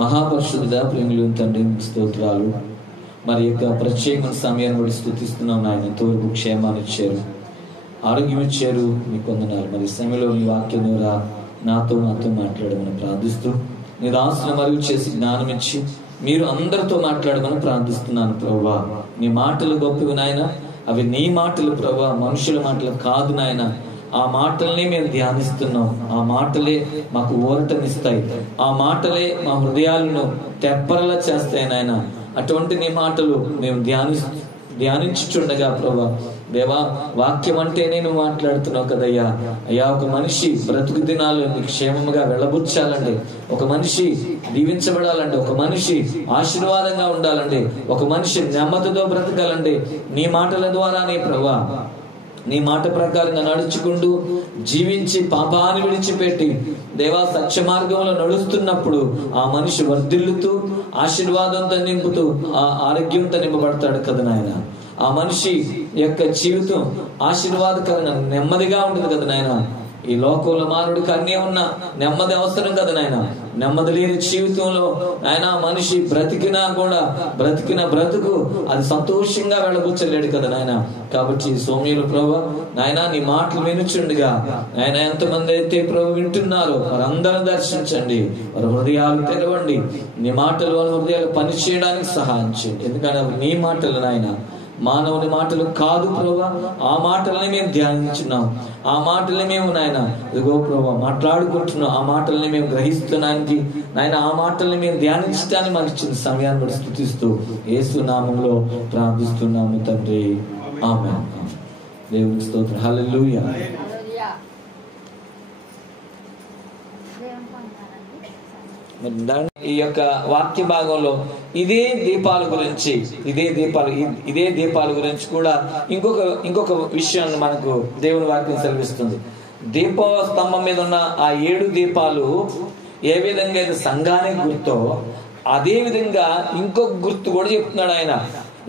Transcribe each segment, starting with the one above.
మహాపరిశుద్ధుడా, ప్రేమలు తండ్రి, స్తోత్రాలు. మరి యొక్క ప్రత్యేకమైన సమయాన్ని బట్టి స్తుతిస్తున్నాం నాయన. తోరుకు క్షేమాన్ని ఇచ్చారు, ఆరోగ్యం ఇచ్చారు, మీకు వందనాలు. మరి సమయంలో నీ వాక్యం ద్వారా నాతో మాట్లాడమని ప్రార్థిస్తూ, నీ దాసులను మరుగు చేసి జ్ఞానం ఇచ్చి మీరు అందరితో మాట్లాడమని ప్రార్థిస్తున్నాను ప్రభువా. నీ మాటలు గొప్పవి నాయన, అవి నీ మాటలు ప్రభువా, మనుషుల మాటలు కాదు నాయన. ఆ మాటల్ని మేము ధ్యానిస్తున్నాం, ఆ మాటలే మాకు ఊరటనిస్తాయి, ఆ మాటలే మా హృదయాలను తెప్పరలా చేస్తాయి నాయన. అటువంటి నీ మాటలు మేము ధ్యానించుచుండగా ప్రభా, దేవా, వాక్యం అంటేనే నువ్వు మాట్లాడుతున్నావు కదయ్యా. అయ్యా, ఒక మనిషి బ్రతుకు దినాలు నీకు క్షేమంగా వెళ్ళబుచ్చాలండి, ఒక మనిషి దీవించబడాలండి, ఒక మనిషి ఆశీర్వాదంగా ఉండాలండి, ఒక మనిషి నెమ్మదితో బ్రతకాలండి, నీ మాటల ద్వారానే ప్రభా, నీ మాట ప్రకారంగా నడుచుకుంటూ జీవించి పాపాన్ని విడిచిపెట్టి దేవా సత్య మార్గంలో నడుస్తున్నప్పుడు ఆ మనిషి వర్ధిల్లుతూ ఆశీర్వాదంతో నింపుతూ ఆ ఆరోగ్యంతో నింపబడతాడు కదా నాయన. ఆ మనిషి యొక్క జీవితం ఆశీర్వాదకరంగా నెమ్మదిగా ఉంటుంది కదా నాయన. ఈ లోకంలో మానవుడికి అన్నీ ఉన్న నెమ్మది అవసరం కదా నాయన. నెమ్మది లేని జీవితంలో ఆయన మనిషి బ్రతికిన బ్రతుకు అది సంతోషంగా వెళ్ళబుచ్చలేడు కదా నాయన. కాబట్టి సోమ్యులు ప్రభు నాయన, నీ మాటలు వినుచుండగా ఆయన ఎంతమంది అయితే ప్రభు వింటున్నారో వారందరూ దర్శించండి, వారి హృదయాలు తెరవండి, నీ మాటలు వారి హృదయాలు పనిచేయడానికి సహాయం చేయండి. ఎందుకంటే అవి నీ మాటలు నాయన, మానవుని మాటలు కాదు ప్రభా. ఆ మాటలని మేము ధ్యానించున్నాం, ఆ మాటల్ని మేము నాయన ఇదిగో ప్రభా మాట్లాడుకుంటున్నాం, ఆ మాటల్ని మేము గ్రహిస్తున్నానికి నాయన, ఆ మాటల్ని మేము ధ్యానించడానికి మాకు ఇచ్చిన సమయాన్ని బట్టి స్తుతిస్తూ యేసు నామంలో ప్రార్థిస్తున్నాము తండ్రి, ఆమేన్. దేవుని స్తోత్రం, హల్లెలూయా. ఈ యొక్క వాక్య భాగంలో ఇదే దీపాల గురించి కూడా ఇంకొక విషయాన్ని మనకు దేవుని వాక్యం సెలవిస్తుంది. దీప స్తంభం మీద ఉన్న ఆ 7 దీపాలు ఏ విధంగా అయితే సంఘానికి గుర్తో, అదే విధంగా ఇంకొక గుర్తు కూడా చెప్తున్నాడు ఆయన.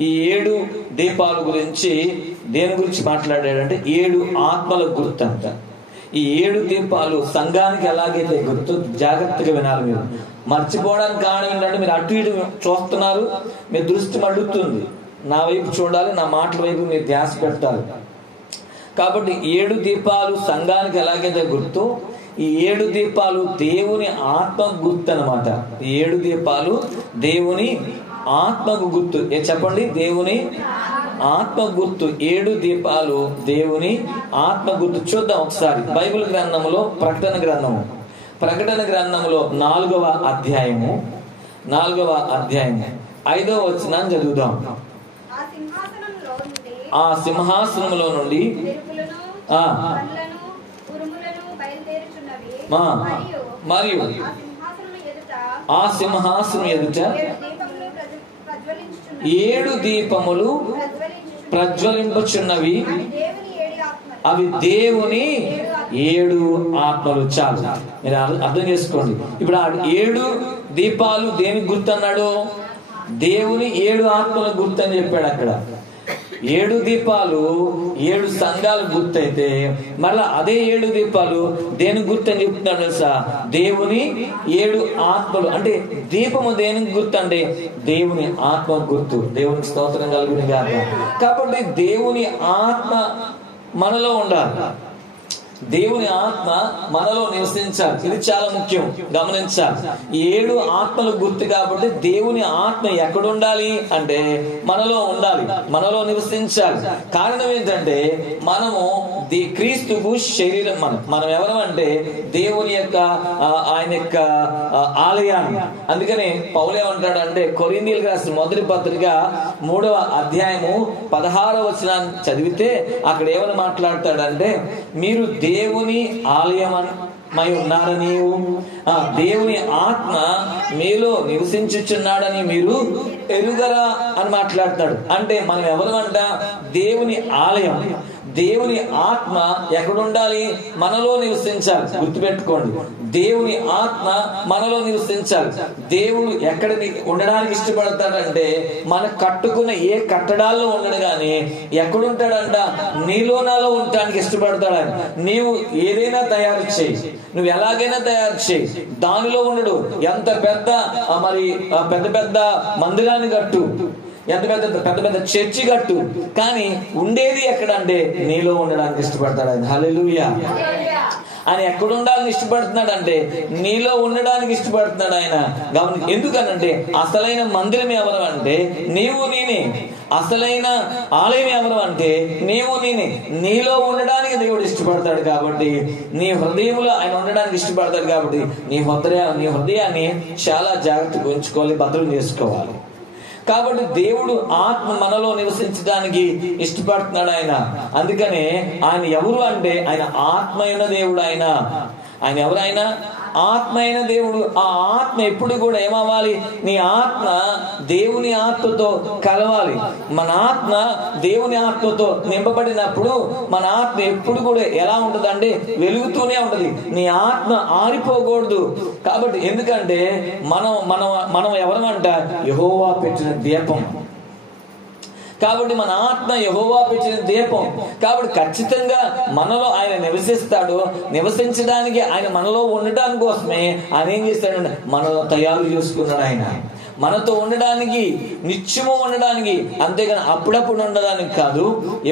ఈ 7 దీపాల గురించి దేని గురించి మాట్లాడాడంటే 7 ఆత్మల గుర్తు అంట. ఈ 7 దీపాలు సంఘానికి ఎలాగైతే గుర్తు, జాగ్రత్తగా వినాలి. మీరు మర్చిపోవడానికి కారణం ఏంటంటే మీరు అటు ఇటు చూస్తున్నారు, మీ దృష్టి మళ్ళుతుంది, నా వైపు చూడాలి, నా మాటల వైపు మీరు ధ్యాస పెట్టాలి. కాబట్టి 7 దీపాలు సంఘానికి ఎలాగైతే గుర్తు, ఈ 7 దీపాలు దేవుని ఆత్మకు గుర్తు అనమాట. ఈ 7 దీపాలు దేవుని ఆత్మకు గుర్తు. చెప్పండి, దేవుని ఆత్మ గుర్తు. 7 దీపాలు దేవుని ఆత్మ గుర్తు. చూద్దాం ఒకసారి బైబిల్ గ్రంథంలో ప్రకటన గ్రంథము 4వ అధ్యాయము 5వ వచనాన్ని చదువుదాం. ఆ సింహాసనంలో నుండి మరియు ఆ సింహాసనం ఎదుట 7 దీపములు ప్రజ్వలింపుచున్నవి, అవి దేవుని 7 ఆత్మలు. చాలు, మీరు అర్థం చేసుకోండి. ఇప్పుడు ఆ 7 దీపాలు దేనికి గుర్తు అన్నాడు? దేవుని 7 ఆత్మల గుర్తు అని చెప్పాడు. అక్కడ 7 దీపాలు 7 సంఘాలు గుర్తయితే మళ్ళా అదే 7 దీపాలు దేనికి గుర్తు అని చెప్తున్నాడు తెలుసా? దేవుని 7 ఆత్మలు. అంటే దీపము దేనికి గుర్తు అంటే దేవుని ఆత్మ గుర్తు. దేవునికి స్తోత్రం కలుగును గాక. కాబట్టి దేవుని ఆత్మ మనలో ఉండాలి, దేవుని ఆత్మ మనలో నివసించాలి. ఇది చాలా ముఖ్యం, గమనించాలి. 7 ఆత్మలు గుర్తు కాబట్టి దేవుని ఆత్మ ఎక్కడ ఉండాలి అంటే మనలో ఉండాలి, మనలో నివసించాలి. కారణం ఏంటంటే మనము క్రీస్తుకు శరీరం. మనం ఎవరమంటే దేవుని యొక్క ఆయన యొక్క ఆలయాన్ని. అందుకనే పౌలు ఏమంటాడంటే కొరింథీయులకు రాసిన మొదటి పత్రిక 3వ అధ్యాయము 16వ వచనాన్ని చదివితే అక్కడ ఏమని మాట్లాడతాడంటే, మీరు దేవుని ఆలయమై ఉన్నారని, దేవుని ఆత్మ మీలో నివసించుచున్నాడని మీరు ఎరుగరా అని మాట్లాడతాడు. అంటే మనం ఎవరమంట? దేవుని ఆలయం. దేవుని ఆత్మ ఎక్కడుండాలి? మనలో నివసించాలి. గుర్తుపెట్టుకోండి, దేవుని ఆత్మ మనలో నివసించాలి. దేవుడు ఎక్కడ ఉండడానికి ఇష్టపడతాడంటే మన కట్టుకున్న ఏ కట్టడాల్లో ఉండడు గాని ఎక్కడుంటాడంట, నీలో నాలో ఉండటానికి ఇష్టపడతాడు. నీవు ఏదైనా తయారు చేయి, నువ్వు ఎలాగైనా తయారు చేయి, దానిలో ఉండడు. ఎంత పెద్ద మరి పెద్ద పెద్ద మందిరాన్ని కట్టు, ఎంత పెద్ద పెద్ద చర్చి కట్టు, కానీ ఉండేది ఎక్కడంటే నీలో ఉండడానికి ఇష్టపడతాడు ఆయన. హల్లెలూయా. ఆయన ఎక్కడ ఉండాలని ఇష్టపడుతున్నాడు అంటే నీలో ఉండడానికి ఇష్టపడుతున్నాడు ఆయన. ఎందుకనంటే అసలైన మందిరం ఎవరు అంటే నీవు నేనే. అసలైన ఆలయం ఎవరు అంటే నీవు నేనే. నీలో ఉండడానికి దేవుడు ఇష్టపడతాడు కాబట్టి, నీ హృదయంలో ఆయన ఉండడానికి ఇష్టపడతాడు కాబట్టి నీ హృదయాన్ని చాలా జాగ్రత్తగా ఉంచుకోవాలి, భద్రం చేసుకోవాలి. కాబట్టి దేవుడు ఆత్మ మనలో నివసించడానికి ఇష్టపడుతున్నాడు ఆయన. అందుకనే ఆయన ఎవరు అంటే ఆయన ఆత్మ అయిన దేవుడు. ఆయన ఎవరైనా ఆత్మ అయిన దేవుడు. ఆ ఆత్మ ఎప్పుడు కూడా ఏమవ్వాలి, నీ ఆత్మ దేవుని ఆత్మతో కలవాలి. మన ఆత్మ దేవుని ఆత్మతో నింపబడినప్పుడు మన ఆత్మ ఎప్పుడు కూడా ఎలా ఉంటదంటే వెలుగుతూనే ఉంటది. నీ ఆత్మ ఆరిపోకూడదు. కాబట్టి ఎందుకంటే మనం ఎవరమంట, యెహోవా పెట్టిన దీపం. కాబట్టి మన ఆత్మ యెహోవా పెట్టిన దీపం. కాబట్టి ఖచ్చితంగా మనలో ఆయన నివసిస్తాడు. నివసించడానికి ఆయన మనలో ఉండటానికి కోసమే ఆయన ఏం చేస్తాడంటే మనలో తయారు చేసుకున్నాడు. ఆయన మనతో ఉండడానికి, నిత్యము ఉండడానికి, అంతేగాని అప్పుడప్పుడు ఉండడానికి కాదు.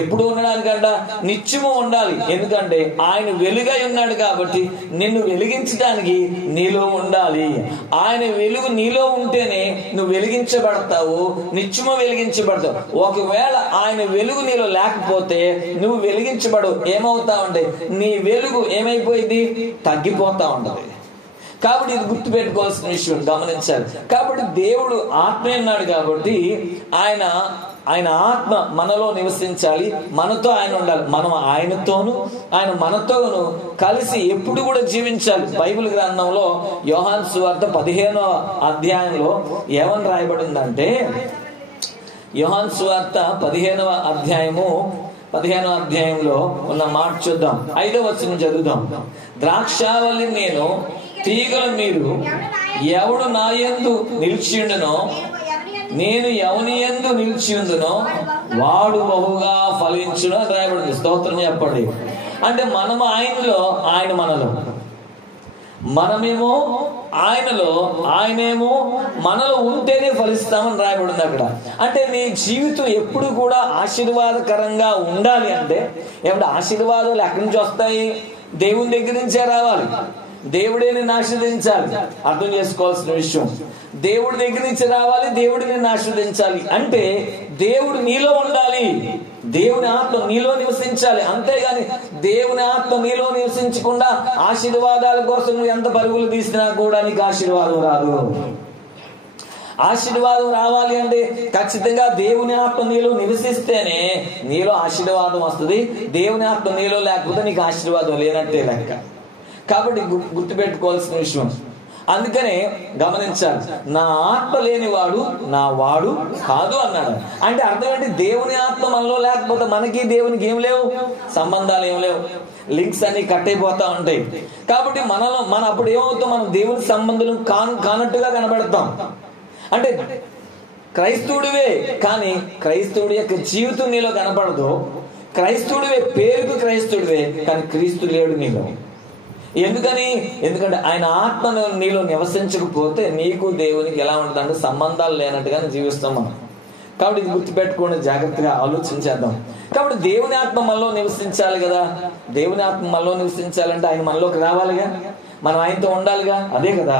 ఎప్పుడు ఉండడానికంట నిత్యము ఉండాలి. ఎందుకంటే ఆయన వెలుగై ఉన్నాడు కాబట్టి నిన్ను వెలిగించడానికి నీలో ఉండాలి. ఆయన వెలుగు నీలో ఉంటేనే నువ్వు వెలిగించబడతావు, నిత్యము వెలిగించబడతావు. ఒకవేళ ఆయన వెలుగు నీలో లేకపోతే నువ్వు వెలిగించబడవు. ఏమవుతావంటే నీ వెలుగు ఏమైపోయింది, తగ్గిపోతా ఉంటది. కాబట్టి ఇది గుర్తు పెట్టుకోవాల్సిన విషయం, గమనించాలి. కాబట్టి దేవుడు ఆత్మ ఉన్నాడు కాబట్టి ఆయన ఆత్మ మనలో నివసించాలి, మనతో ఆయన ఉండాలి. మనం ఆయనతోను ఆయన మనతోను కలిసి ఎప్పుడు కూడా జీవించాలి. బైబిల్ గ్రంథంలో యోహాను సువార్త 15వ అధ్యాయంలో ఏమని రాయబడిందంటే, యోహాను సువార్త 15వ అధ్యాయంలో ఉన్న మాట చూద్దాం. 5వ వచనం చదువుదాం. ద్రాక్షావల్లి నేను, తీగలు మీరు. ఎవడు నా యందు నిలిచియుండునో, నేను ఎవని యందు నిలిచియుందునో వాడు బహుగా ఫలించును అని రాయబడింది. స్తోత్రం చెప్పండి. అంటే మనము ఆయనలో, ఆయన మనలో. మనమేమో ఆయనలో, ఆయనేమో మనలో ఉంటేనే ఫలిస్తామని రాయబడింది అక్కడ. అంటే నీ జీవితం ఎప్పుడు కూడా ఆశీర్వాదకరంగా ఉండాలి అంటే ఏమంటే ఆశీర్వాదాలు ఎక్కడి నుంచి వస్తాయి, దేవుని దగ్గర నుంచే రావాలి. దేవుడే నిన్ను ఆశీర్వదించాలి. అర్థం చేసుకోవాల్సిన విషయం, దేవుడి దగ్గర నుంచి రావాలి, దేవుడు నిన్ను ఆశీర్వదించాలి. అంటే దేవుడు నీలో ఉండాలి, దేవుని ఆత్మ నీలో నివసించాలి. అంతేగాని దేవుని ఆత్మ నీలో నివసించకుండా ఆశీర్వాదాల కోసం నువ్వు ఎంత పరుగులు తీసినా కూడా నీకు ఆశీర్వాదం రాదు. ఆశీర్వాదం రావాలి అంటే ఖచ్చితంగా దేవుని ఆత్మ నీలో నివసిస్తేనే నీలో ఆశీర్వాదం వస్తుంది. దేవుని ఆత్మ నీలో లేకపోతే నీకు ఆశీర్వాదం లేనట్టే లెక్క. కాబట్టి గుర్తుపెట్టుకోవాల్సిన విషయం. అందుకనే గమనించాలి, నా ఆత్మ లేనివాడు నా వాడు కాదు అన్నాడు. అంటే అర్థం ఏంటి, దేవుని ఆత్మ మనలో లేకపోతే మనకి దేవునికి ఏం లేవు, సంబంధాలు ఏం లేవు, లింక్స్ అన్ని కట్ అయిపోతా ఉంటాయి. కాబట్టి మన అప్పుడు ఏమవుతాం, మనం దేవుని సంబంధం కానట్టుగా కనబడతాం. అంటే క్రైస్తవుడివే కానీ క్రైస్తవుడి యొక్క జీవితం నీలో కనపడదు. క్రైస్తవుడివే, పేరుకు క్రైస్తవుడివే కానీ క్రీస్తు లేడు నీలో. ఎందుకంటే ఆయన ఆత్మ నీలో నివసించకపోతే నీకు దేవునికి ఎలా ఉంటుందంటే సంబంధాలు లేనట్టుగానే జీవిస్తాం మనం. కాబట్టి ఇది గుర్తుపెట్టుకోండి, జాగ్రత్తగా ఆలోచించేద్దాం. కాబట్టి దేవుని ఆత్మ మనలో నివసించాలి కదా. దేవుని ఆత్మ మనలో నివసించాలంటే ఆయన మనలోకి రావాలిగా, మనం ఆయనతో ఉండాలిగా. అదే కదా,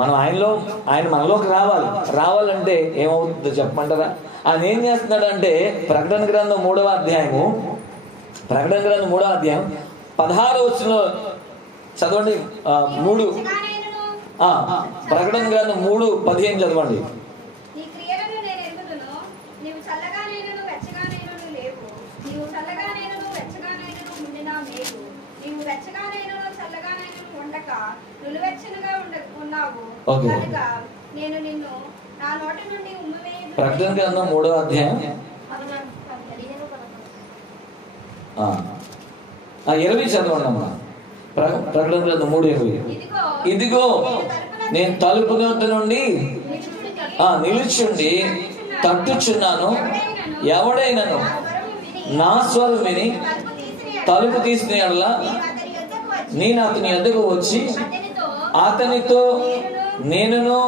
మనం ఆయన మనలోకి రావాలంటే ఏమవుతుందో చెప్పమంటారా? ఆయన ఏం చేస్తున్నాడంటే ప్రకటన గ్రంథం 3వ అధ్యాయం 16వ వచనంలో చదవండి. 3 ప్రకటన గ్రంథం 3:15 చదవండి. ప్రకటన గ్రంథం 3వ అధ్యాయం 20 చదవండి అమ్మా. ప్రకటన గ్రంథం 3:8. ఇదిగో నేను తలుపు వద్ద నుండి నిలుచుండి తట్టుచున్నాను. ఎవడైనను నా స్వరం విని తలుపు తీసిన యెడల నేను అతని యొద్దకు వచ్చి అతనితో నేనును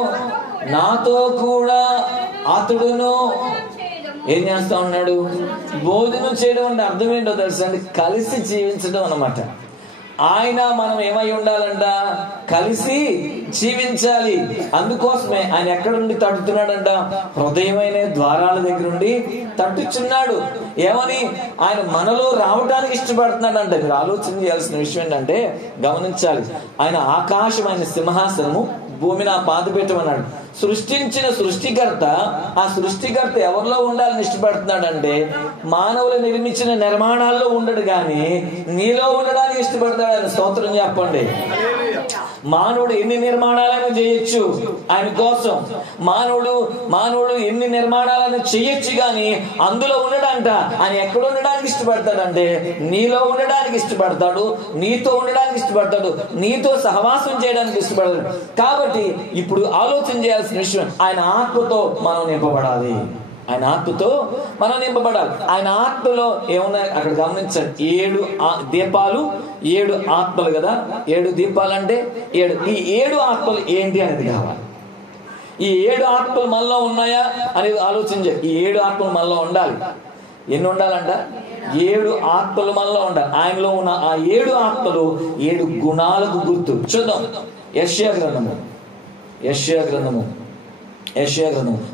నాతో కూడా అతడును ఏం చేస్తా ఉన్నాడు? భోజనం చేయడం అంటే అర్థం ఏంటో తెలుసా అండి? కలిసి జీవించడం అన్నమాట. ఆయన మనం ఏమై ఉండాలంట? కలిసి జీవించాలి. అందుకోసమే ఆయన ఎక్కడ నుండి తట్టుతున్నాడంట? హృదయమైన ద్వారాల దగ్గర నుండి తట్టుచున్నాడు. ఏమని? ఆయన మనలో రావడానికి ఇష్టపడుతున్నాడంట. మీరు ఆలోచన చేయాల్సిన విషయం ఏంటంటే, గమనించాలి, ఆయన ఆకాశం, ఆయన సింహాసనము, భూమిని ఆ పాత పెట్టమన్నాడు. సృష్టించిన సృష్టికర్త, ఆ సృష్టికర్త ఎవరిలో ఉండాలని ఇష్టపడుతున్నాడంటే మానవులు నిర్మించిన నిర్మాణాల్లో ఉండడు కానీ నీలో ఉండడానికి ఇష్టపడతాడు ఆయన. స్తోత్రం చెప్పండి. మానవుడు ఎన్ని నిర్మాణాలను చేయొచ్చు ఆయన కోసం. మానవుడు ఎన్ని నిర్మాణాలను చేయొచ్చు కానీ అందులో ఉండడంట ఆయన ఎక్కడ ఉండడానికి ఇష్టపడతాడంటే నీలో ఉండడానికి ఇష్టపడతాడు, నీతో ఉండడానికి ఇష్టపడతాడు, నీతో సహవాసం చేయడానికి ఇష్టపడతాడు. కాబట్టి ఇప్పుడు ఆలోచన చేయాల్సిన విషయం, ఆయన ఆత్మతో మనం నింపబడాలి. ఆయన ఆత్మతో మనం నింపబడాలి. ఆయన ఆత్మలో ఏమున్నాయి అక్కడ గమనించండి. 7 దీపాలు, 7 ఆత్మలు కదా. 7 దీపాలు అంటే 7. ఈ 7 ఆత్మలు ఏంటి అనేది కావాలి. ఈ 7 ఆత్మలు మనలో ఉన్నాయా అనేది ఆలోచించాలి. ఈ 7 ఆత్మలు మనలో ఉండాలి. ఎన్ని ఉండాలంట? 7 ఆత్మలు మనలో ఉండాలి. ఆయనలో ఉన్న ఆ 7 ఆత్మలు 7 గుణాలకు గుర్తు. చూద్దాం. యెషయా గ్రంథము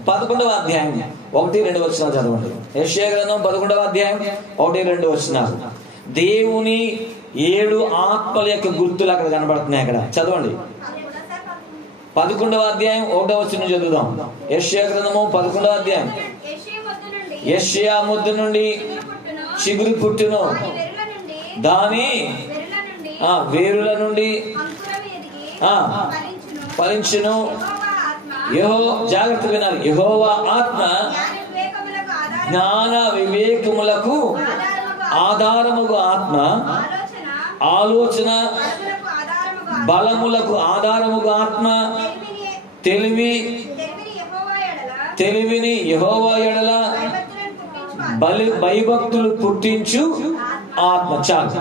11వ అధ్యాయం 1-2 వచనాలు చదవండి. యెషయా గ్రంథం 11వ అధ్యాయం 1-2 వచనాలు. దేవుని 7 ఆత్మల యొక్క గుర్తులు అక్కడ కనబడుతున్నాయి. అక్కడ చదవండి. 11వ అధ్యాయం 1వ వచనం చదువుదాం. యెషయా గ్రంథము 11వ అధ్యాయం. యెషయా ముద్దు నుండి చిగురు పుట్టును, దాని వేరుల నుండి ఫలించును. జాగ్రత్త వినాలి. యెహోవా ఆత్మ జ్ఞాన వివేకములకు ఆధారముగు ఆత్మ, ఆలోచన బలములకు ఆధారముగు ఆత్మ, తెలివిని యెహోవా ఎడల భయభక్తులు పుట్టించు ఆత్మ. చాలు.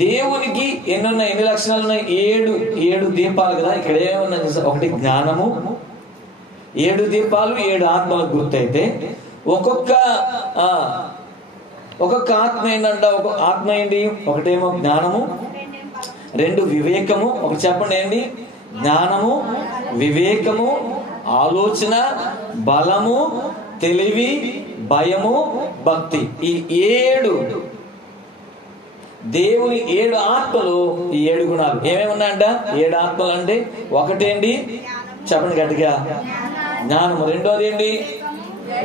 దేవునికి ఎన్ని లక్షణాలు ఉన్నాయి? 7 దీపాలు కదా. ఇక్కడ ఏమన్నా? ఒకటి జ్ఞానము. 7 దీపాలు 7 ఆత్మలకు గుర్తయితే ఒక్కొక్క ఆత్మ ఏంటంట? ఒక ఆత్మ ఏంటి? ఒకటేమో జ్ఞానము, 2 వివేకము. ఒకటి చెప్పండి ఏంటి? జ్ఞానము, వివేకము, ఆలోచన, బలము, తెలివి, భయము, భక్తి. ఈ 7 దేవుని 7 ఆత్మలు, ఈ 7 గుణాలు ఏమేమి ఉన్నాయంట? 7 ఆత్మలు అంటే ఒకటేంటి? చెప్పండి గట్టిగా. జ్ఞానము. 2వది ఏంటి?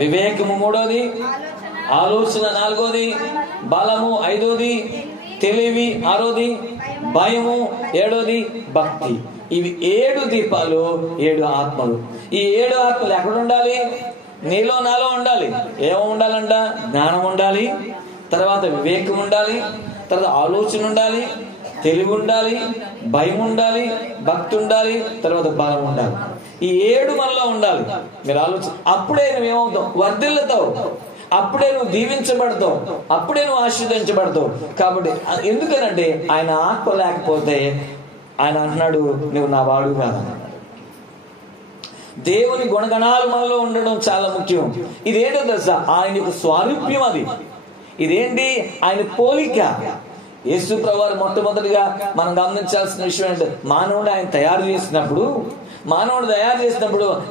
వివేకము. 3వది ఆలోచన. 4వది బలము. 5వది తెలివి. 6వది భయము. 7వది భక్తి. ఇవి 7 దీపాలు, 7 ఆత్మలు. ఈ 7 ఆత్మలు ఎక్కడ ఉండాలి? నీలో నాలో ఉండాలి. ఏమో ఉండాలంట? జ్ఞానం ఉండాలి, తర్వాత వివేకం ఉండాలి, తర్వాత ఆలోచన ఉండాలి, తెలివి ఉండాలి, భయం ఉండాలి, భక్తి ఉండాలి, తర్వాత బలం ఉండాలి. ఈ 7 మనలో ఉండాలి. మీరు ఆలోచన. అప్పుడే నువ్వు ఏమవుతావు? వర్ధిల్లుతావు. అప్పుడే నువ్వు దీవించబడతావు. అప్పుడే నువ్వు ఆశీర్వదించబడతావు. కాబట్టి ఎందుకనంటే ఆయన ఆత్మ లేకపోతే ఆయన అంటున్నాడు, నువ్వు నా వాడు కాదన్నాడు. దేవుని గుణగణాలు మనలో ఉండడం చాలా ముఖ్యం. ఇదేంటో తెలుసా? ఆయనకు స్వారూప్యం. అది ఇదేంటి? ఆయన పోలిక. యేసు ప్రభువారు మొట్టమొదటిగా మనం గమనించాల్సిన విషయం ఏంటంటే, మానవుడు ఆయన తయారు చేసినప్పుడు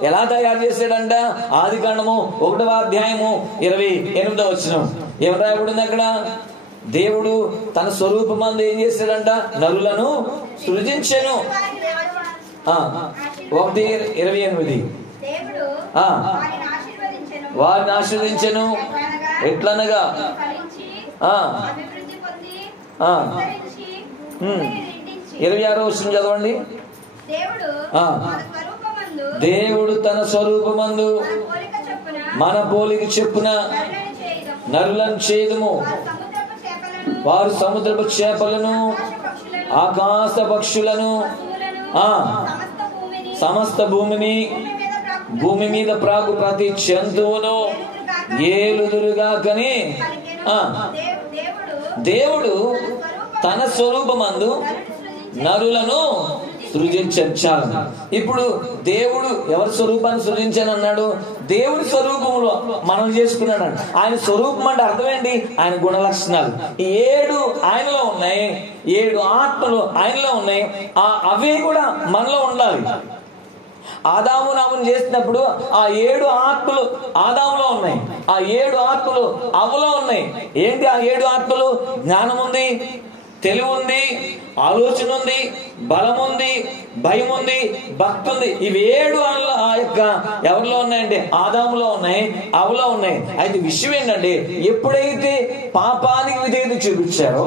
ఎలా తయారు చేశాడంట? ఆదికాండము 1వ అధ్యాయము 28వ వచనం ఏం రాయబడింది అక్కడ? దేవుడు తన స్వరూపమందు ఏం చేశాడంట? నరులను సృజించెను. 1:28 వారిని ఆశీర్వదించెను. ఎట్లనగా 26వ వచనం చదవండి. దేవుడు తన స్వరూపమందు మన పోలిక చెప్పున నరులను చేదుము, వారు సముద్రపు చేపలను, ఆకాశ పక్షులను, సమస్త భూమిని, భూమి మీద ప్రాగు ప్రతి జంతువును ఏలుదురుగా కని దేవుడు తన స్వరూపమందు నరులను సృజించాలి. ఇప్పుడు దేవుడు ఎవరి స్వరూపాన్ని సృజించాను అన్నాడు? దేవుడి స్వరూపంలో మనం చేసుకున్నాడు. ఆయన స్వరూపం అంటే అర్థం ఏంటి? ఆయన గుణ లక్షణాలు 7 ఆయనలో ఉన్నాయి, 7 ఆత్మలు ఆయనలో ఉన్నాయి. అవే కూడా మనలో ఉండాలి. ఆదాము నామం చేసినప్పుడు ఆ 7 ఆత్మలు ఆదాములో ఉన్నాయి, ఆ 7 ఆత్మలు అవ్వలో ఉన్నాయి. ఏంటి ఆ 7 ఆత్మలు? జ్ఞానం ఉంది, తెలివి ఉంది, ఆలోచన ఉంది, బలం ఉంది, భయం ఉంది, భక్తి ఉంది. ఇవి 7 ఆ యొక్క ఎవరిలో ఉన్నాయంటే ఆదాములో ఉన్నాయి, అవ్వలో ఉన్నాయి. అయితే విషయం ఏంటంటే ఎప్పుడైతే పాపానికి విధేయత చూపించారో,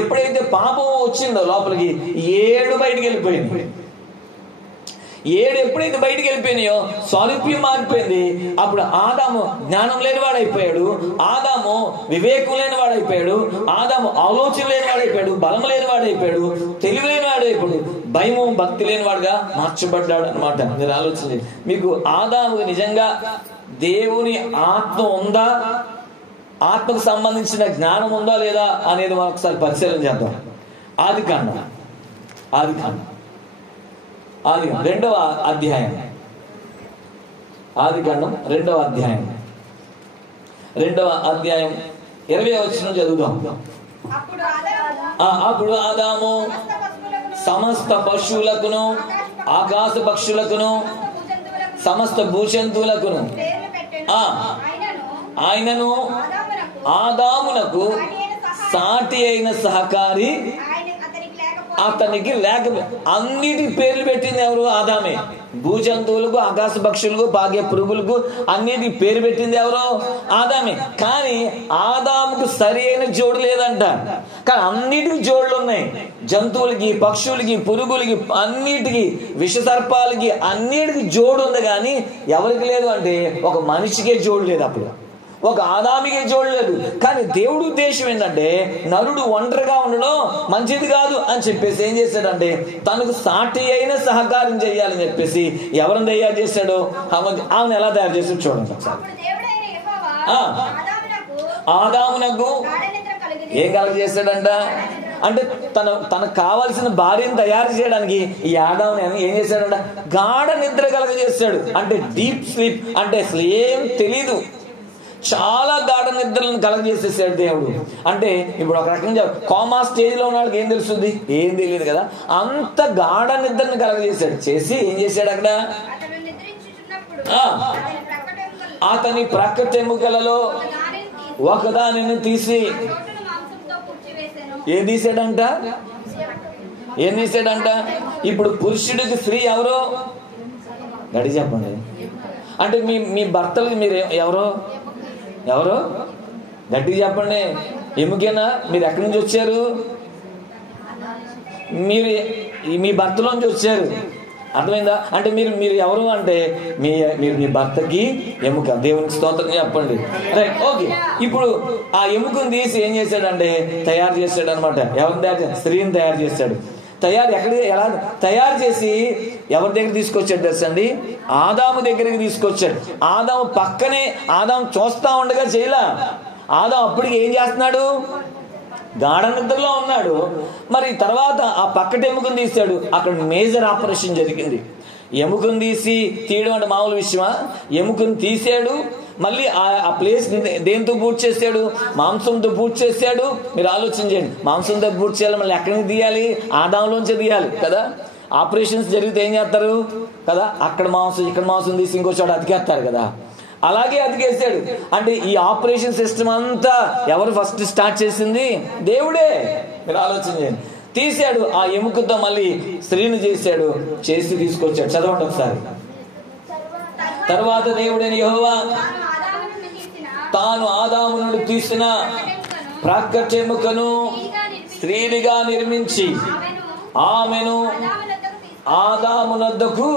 ఎప్పుడైతే పాపం వచ్చిందో లోపలికి 7 బయటికి వెళ్ళిపోయింది. 7 ఎప్పుడైతే బయటికి వెళ్ళిపోయినాయో స్వారూప్యం మారిపోయింది. అప్పుడు ఆదాము జ్ఞానం లేనివాడైపోయాడు, ఆదాము వివేకం లేనివాడైపోయాడు, ఆదాము ఆలోచన లేనివాడైపోయాడు, బలం లేనివాడైపోయాడు, తెలివి లేనివాడైపోయాడు, భయము భక్తి లేనివాడుగా మార్చబడ్డాడు అనమాట. మీరు ఆలోచించండి, మీకు ఆదాము నిజంగా దేవుని ఆత్మ ఉందా, ఆత్మకు సంబంధించిన జ్ఞానం ఉందా లేదా అనేది మనం ఒకసారి పరిశీలన చేద్దాం. ఆదికాండం 2వ అధ్యాయం, ఆదికాండం 2వ అధ్యాయం 20వ వచనం చదువుదాం. అప్పుడు ఆదాము సమస్త పశువులకును, ఆకాశ పక్షులకును, సమస్త భూజంతువులకును ఆయనను ఆదామునకు సాటి అయిన సహకారి అతనికి లేకపోతే అన్నిటికి పేర్లు పెట్టింది ఎవరు? ఆదామే. భూజంతువులకు, ఆకాశ పక్షులకు, పాగే పురుగులకు అన్నిటికి పేరు పెట్టింది ఎవరు? ఆదామే. కానీ ఆదాముకు సరి అయిన జోడు లేదంట. కానీ అన్నిటికీ జోడులు ఉన్నాయి. జంతువులకి, పక్షులకి, పురుగులకి, అన్నిటికీ, విషసర్పాలకి అన్నిటికీ జోడు ఉంది. కానీ ఎవరికి లేదు అంటే ఒక మనిషికే జోడు లేదు. అప్పుడు ఒక ఆదామికే చూడలేదు. కానీ దేవుడు ఉద్దేశం ఏంటంటే నరుడు ఒంటరిగా ఉండడం మంచిది కాదు అని చెప్పేసి ఏం చేశాడంటే తనకు సాటి అయిన సహకారం చేయాలని చెప్పేసి ఎవరిని తయారు చేశాడో ఆమెను ఎలా తయారు చేశాడు చూడండి ఒకసారి. ఆదామునకు ఏం కలగజేశాడంట అంటే తనకు కావాల్సిన భార్యను తయారు చేయడానికి ఈ ఆదాముని ఏం చేశాడంట? గాఢ నిద్ర కలగజేశాడు. అంటే డీప్ స్లీప్, అంటే అసలు ఏం తెలీదు, చాలా గాఢ నిద్రలను కలగజేసేసాడు దేవుడు. అంటే ఇప్పుడు ఒక రకంగా కోమా స్టేజ్ లో ఉన్న వాళ్ళకి ఏం తెలుస్తుంది? ఏం తెలియదు కదా. అంత గాఢ నిద్రను కలగజేశాడు. చేసి ఏం చేశాడు? అక్కడ అతని ప్రక్కటెముకలలో ఒకదానిని తీసి ఏం తీసాడంట? ఇప్పుడు పురుషుడికి స్త్రీ ఎవరు? గడి చెప్పండి. అంటే మీ భర్తలు మీరు ఎవరు గట్టిగా చెప్పండి. ఎముకేనా? మీరు ఎక్కడి నుంచి వచ్చారు? మీరు మీ భర్తలోంచి వచ్చారు. అర్థమైందా? అంటే మీరు ఎవరు అంటే మీరు మీ భర్తకి ఎముక. దేవునికి స్తోత్రం చెప్పండి. Right, okay. ఇప్పుడు ఆ ఎముకను తీసి ఏం చేశాడంటే తయారు చేశాడు అనమాట. ఎవరిని తయారు చేశాడు? స్త్రీని తయారు చేశాడు. ఎలా తయారు చేసి ఎవరి దగ్గర తీసుకొచ్చాడు తెలుసండి? ఆదాము దగ్గరికి తీసుకొచ్చాడు. ఆదాము పక్కనే ఆదాము చూస్తా ఉండగా చేయలా. ఆదాము అప్పటికి ఏం చేస్తున్నాడు? గాఢ నిద్రలో ఉన్నాడు. మరి తర్వాత ఆ పక్కటి ఎముకను తీశాడు. అక్కడ మేజర్ ఆపరేషన్ జరిగింది. ఎముకను తీయడం అంటే మామూలు విషయమా? ఎముకను తీసాడు. మళ్ళీ ఆ ప్లేస్ దేంతో పూర్తి చేశాడు? మాంసంతో పూర్తి చేశాడు. మీరు ఆలోచించండి, మాంసంతో పూర్తి చేయాలి, మళ్ళీ ఎక్కడి నుంచి తీయాలి? ఆదాంలోంచి తీయాలి కదా. ఆపరేషన్స్ జరిగితే ఏం చేస్తారు కదా? అక్కడ మాంసం, ఇక్కడ మాంసం తీసి ఇంకో చోట అతికేస్తారు కదా. అలాగే అతికేసాడు. అంటే ఈ ఆపరేషన్ సిస్టమ్ అంతా ఎవరు ఫస్ట్ స్టార్ట్ చేసింది? దేవుడే. మీరు ఆలోచించండి. తీశాడు. ఆ ఎముకతో మళ్ళీ స్త్రీని చేశాడు. చేసి తీసుకొచ్చాడు. చదవండి ఒకసారి. తర్వాత దేవుడైన యెహోవా తాను ఆదాము నుండి తీసిన ప్రక్కటెముకను స్త్రీనిగా నిర్మించి ఆమెను ఆదామునద్దకు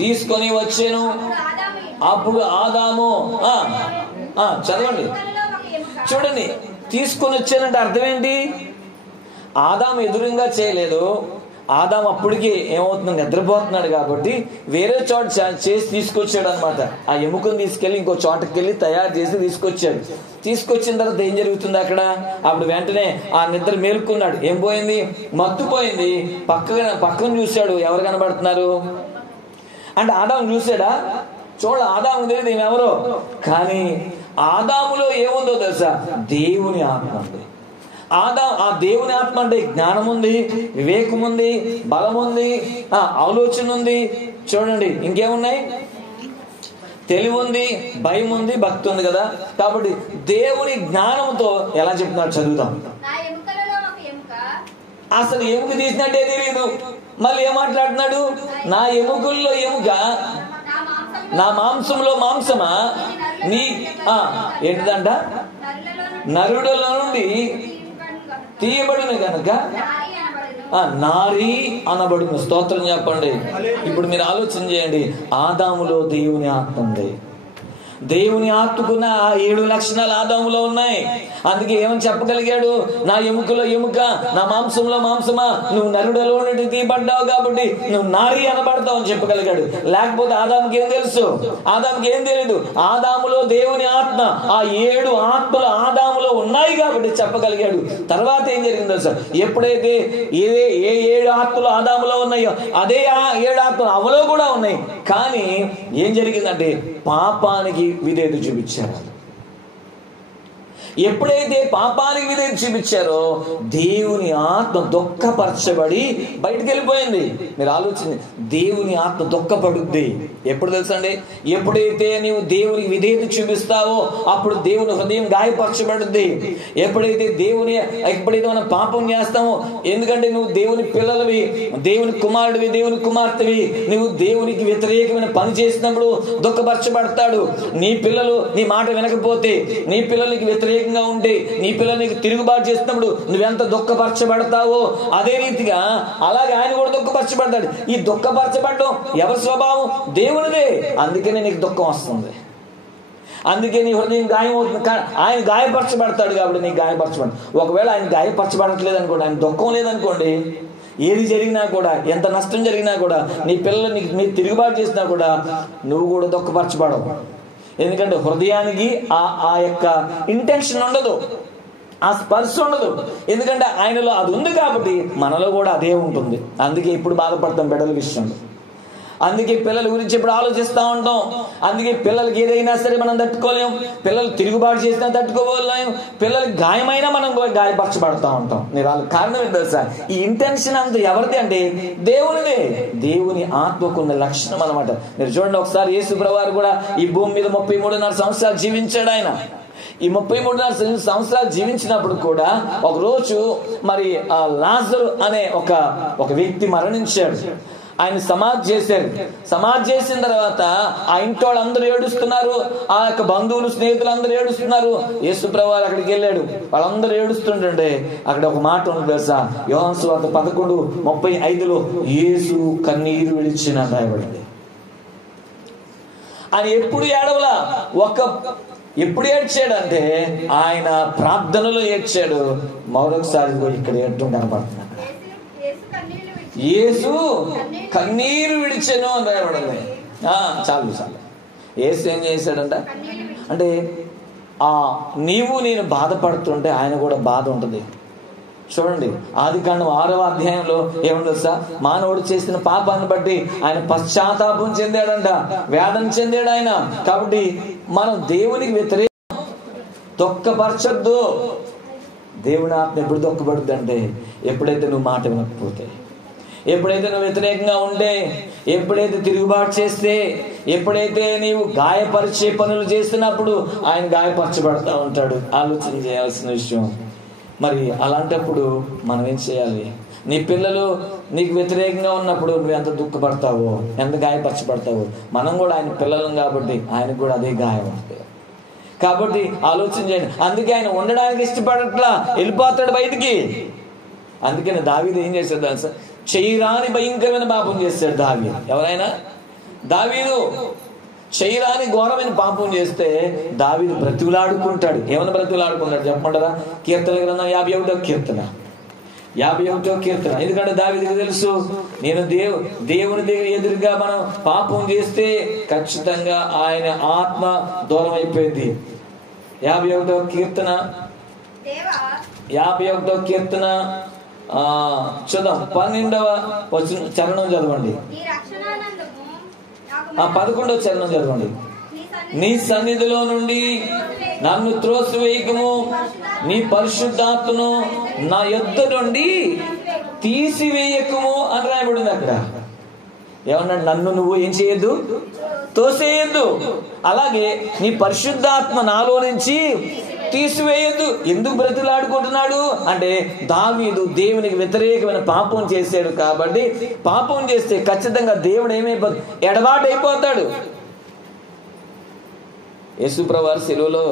తీసుకొని వచ్చెను. అప్పుడు ఆదాము చదవండి, చూడండి. తీసుకొని వచ్చానంటే అర్థం ఏంటి? ఆదాము ఎదురుగా చేయలేదు. ఆదాము అప్పటికి ఏమవుతుంది, నిద్రపోతున్నాడు కాబట్టి వేరే చోట చేసి తీసుకొచ్చాడు అనమాట. ఆ ఎముకను తీసుకెళ్లి ఇంకో చోటకి వెళ్ళి తయారు చేసి తీసుకొచ్చాడు. తీసుకొచ్చిన తర్వాత ఏం జరుగుతుంది అక్కడ? అప్పుడు వెంటనే ఆ నిద్ర మేల్కొన్నాడు. ఏం పోయింది? మత్తు పోయింది. పక్కన చూశాడు. ఎవరు కనబడుతున్నారు అంటే ఆదాము చూశాడా? ఆదాము తెలియదు ఈమెవరో. కానీ ఆదాములో ఏముందో తెలుసా? దేవుని ఆత్మ ఉంది. ఆ దేవుని ఆత్మ అంటే జ్ఞానం ఉంది, వివేకం ఉంది, బలం ఉంది, ఆలోచన ఉంది. చూడండి ఇంకేమున్నాయి? తెలివి ఉంది, భయం ఉంది, భక్తి ఉంది కదా. కాబట్టి దేవుని జ్ఞానంతో ఎలా చెప్తున్నాడు చదువుతాం. అసలు ఎముక తీసినట్టే తెలియదు. మళ్ళీ ఏం మాట్లాడుతున్నాడు? నా ఎముకల్లో ఎముక, నా మాంసంలో మాంసమా నీ ఏంటిదంట? నరుడులో నుండి తీయబడిన గనక నారీ అనబడిన. స్తోత్రం చెప్పండి. ఇప్పుడు మీరు ఆలోచన చేయండి. ఆదాములో దేవుని ఆత్మ ఉంది. దేవుని ఆత్మకున్న ఆ 7 లక్షణాలు ఆదాములో ఉన్నాయి. అందుకే ఏమని చెప్పగలిగాడు? నా ఎముకలో ఎముక, నా మాంసంలో మాంసమా, నువ్వు నరుడలో నుండి తీయబడ్డావు కాబట్టి నువ్వు నారీ అనబడతావు అని చెప్పగలిగాడు. లేకపోతే ఆదాముకి ఏం తెలుసు? ఆదాముకి ఏం తెలియదు. ఆదాములో దేవుని ఆత్మ, ఆ 7 ఆత్మలు ఆదాములో ఉన్నాయి కాబట్టి చెప్పగలిగాడు. తర్వాత ఏం జరిగిందో సార్, ఎప్పుడైతే ఏ 7 ఆత్మలు ఆదాములో ఉన్నాయో అదే 7 ఆత్మలు అవలో కూడా ఉన్నాయి. కానీ ఏం జరిగిందంటే పాపానికి విధేయత చూపించారు. ఎప్పుడైతే పాపానికి విధేయత చూపించారో దేవుని ఆత్మ దుఃఖపరచబడి బయటికి వెళ్ళిపోయింది. మీరు ఆలోచించండి. దేవుని ఆత్మ దుఃఖపడుద్ది ఎప్పుడు తెలుసండి? ఎప్పుడైతే నీవు దేవునికి విధేయత చూపిస్తావో అప్పుడు దేవుని హృదయం గాయపరచబడుద్ది. ఎప్పుడైతే మనం పాపం చేస్తామో, ఎందుకంటే నువ్వు దేవుని పిల్లలవి, దేవుని కుమారుడివి, దేవుని కుమార్తెవి, నువ్వు దేవునికి వ్యతిరేకమైన పని చేసినప్పుడు దుఃఖపరచబడతాడు. నీ పిల్లలు నీ మాట వినకపోతే, నీ పిల్లలకి వ్యతిరేక ఉంటే, నీ పిల్లలకి తిరుగుబాటు చేసినప్పుడు నువ్వెంత దుఃఖపరచబడతావో అదే రీతిగా అలాగే ఆయన కూడా దుఃఖపరచబడతాడు. ఈ దుఃఖపరచబడడం ఎవరి స్వభావం? దేవునిదే. అందుకనే నీకు దుఃఖం వస్తుంది. అందుకే నీ హృదయం గాయం అవుతుంది. ఆయన గాయపరచబడతాడు కాబట్టి నీకు గాయపరచబడు. ఒకవేళ ఆయన గాయపరచబడట్లేదు అనుకోండి, ఆయన దుఃఖం లేదనుకోండి, ఏది జరిగినా కూడా, ఎంత నష్టం జరిగినా కూడా, నీ పిల్లలు నీకు తిరుగుబాటు చేసినా కూడా నువ్వు కూడా దుఃఖపరచబడవు. ఎందుకంటే హృదయానికి ఆ యొక్క ఇంటెన్షన్ ఉండదు, ఆ స్పర్శ ఉండదు. ఎందుకంటే ఆయనలో అది ఉంది కాబట్టి మనలో కూడా అదే ఉంటుంది. అందుకే ఇప్పుడు బాధపడతాం బిడ్డల విషయంలో. అందుకే పిల్లల గురించి ఇప్పుడు ఆలోచిస్తూ ఉంటాం. అందుకే పిల్లలకి ఏదైనా సరే మనం తట్టుకోలేం. పిల్లలు తిరుగుబాటు చేసినా తట్టుకోలేం. పిల్లలకి గాయమైనా మనం గాయపరచబడతా ఉంటాం. కారణం ఏంటి తెలుసా? ఈ ఇంటెన్షన్ అంతా ఎవరిది అంటే దేవునిదే. దేవుని ఆత్మకున్న లక్షణం అనమాట. మీరు చూడండి ఒకసారి యేసు ప్రభువు కూడా ఈ భూమి మీద 33.5 సంవత్సరాలు జీవించాడు. ఆయన ఈ 33.5 సంవత్సరాలు జీవించినప్పుడు కూడా ఒక రోజు మరి ఆ లాజరు అనే ఒక వ్యక్తి మరణించాడు. ఆయన సమాధి చేశారు. సమాధి చేసిన తర్వాత ఆ ఇంటి వాళ్ళందరూ ఏడుస్తున్నారు. ఆ యొక్క బంధువులు, స్నేహితులు అందరూ ఏడుస్తున్నారు. యేసు ప్రభువు అక్కడికి వెళ్ళాడు. వాళ్ళందరూ ఏడుస్తుంటే అక్కడ ఒక మాట ఉంది తెలుసా? యోహాను సువార్త 11:35 యేసు కన్నీరు విడిచిన రాయబడింది. ఆయన ఎప్పుడు ఏడవలా. ఎప్పుడు ఏడ్చాడంటే ఆయన ప్రార్థనలో ఏడ్చాడు. మరొకసారి ఇక్కడ ఏడ్డం కనపడుతుంది. యేసు కన్నీరు విడిచెను అని రాయబడింది. చాలు. యేసు ఏం చేశాడంట అంటే నీవు నేను బాధపడుతుంటే ఆయన కూడా బాధ ఉంటుంది. చూడండి ఆదికాండం 6వ అధ్యాయంలో ఏముంది తెలుసా? మానవుడు చేసిన పాపాన్ని బట్టి ఆయన పశ్చాత్తాపం చెందాడంట, వేదన చెందాడు ఆయన. కాబట్టి మనం దేవునికి వ్యతిరేకం దుఃఖపరచొద్దు. దేవుని ఆత్మ ఎప్పుడు దుఃఖపడుద్ది అంటే ఎప్పుడైతే నువ్వు మాట వినకపోతే, ఎప్పుడైతే నువ్వు వ్యతిరేకంగా ఉంటే, ఎప్పుడైతే తిరుగుబాటు చేస్తే, ఎప్పుడైతే నీవు గాయపరిచే పనులు చేస్తున్నప్పుడు ఆయన గాయపరచబడతా ఉంటాడు. ఆలోచన చేయాల్సిన విషయం. మరి అలాంటప్పుడు మనం ఏం చేయాలి? నీ పిల్లలు నీకు వ్యతిరేకంగా ఉన్నప్పుడు నువ్వు ఎంత దుఃఖపడతావో, ఎంత గాయపరచబడతావో, మనం కూడా ఆయన పిల్లలం కాబట్టి ఆయనకు కూడా అదే గాయం ఉంటుంది. కాబట్టి ఆలోచన చేయండి. అందుకే ఆయన ఉండడానికి ఇష్టపడట్లా, వెళ్ళిపోతాడు బయటికి. అందుకని దావీదు ఏం చేశాడు తెలుసా? చేయరాని భయంకరమైన పాపం చేశాడు దావీదు. ఎవరైనా దావీదు చేయరాని ఘోరమైన పాపం చేస్తే దావీదు బ్రతిలాడుకుంటాడు. ఏమన్నా బ్రతిలాడుకుంటాడు చెప్పమంటారా? కీర్తన గ్రంథం 51వ కీర్తన. ఎందుకంటే దావీదుకి తెలుసు, నేను దేవుని దగ్గర ఎదురుగా మనం పాపం చేస్తే ఖచ్చితంగా ఆయన ఆత్మ దూరం అయిపోయింది. 51వ కీర్తన చూద్దాం. 12వ చరణం చదవండి. 11వ చరణం చదవండి. నీ సన్నిధిలో నుండి నన్ను త్రోసివేయకము, నీ పరిశుద్ధాత్మను నా యొద్ద నుండి తీసివేయకము అని రాయబడింది అక్కడ. ఏమన్నాడు? నన్ను నువ్వు ఏం చేయొద్దు, తోసేయద్దు. అలాగే నీ పరిశుద్ధాత్మ నాలో నుంచి తీసివేయద్దు. ఎందుకు బ్రతిలాడుకుంటున్నాడు అంటే దావీదు దేవునికి వ్యతిరేకమైన పాపం చేశాడు కాబట్టి, పాపం చేస్తే ఖచ్చితంగా దేవుడు ఏమైపోతాడు, ఎడబాటు అయిపోతాడు. యేసుప్రభువు వారు సిలువలో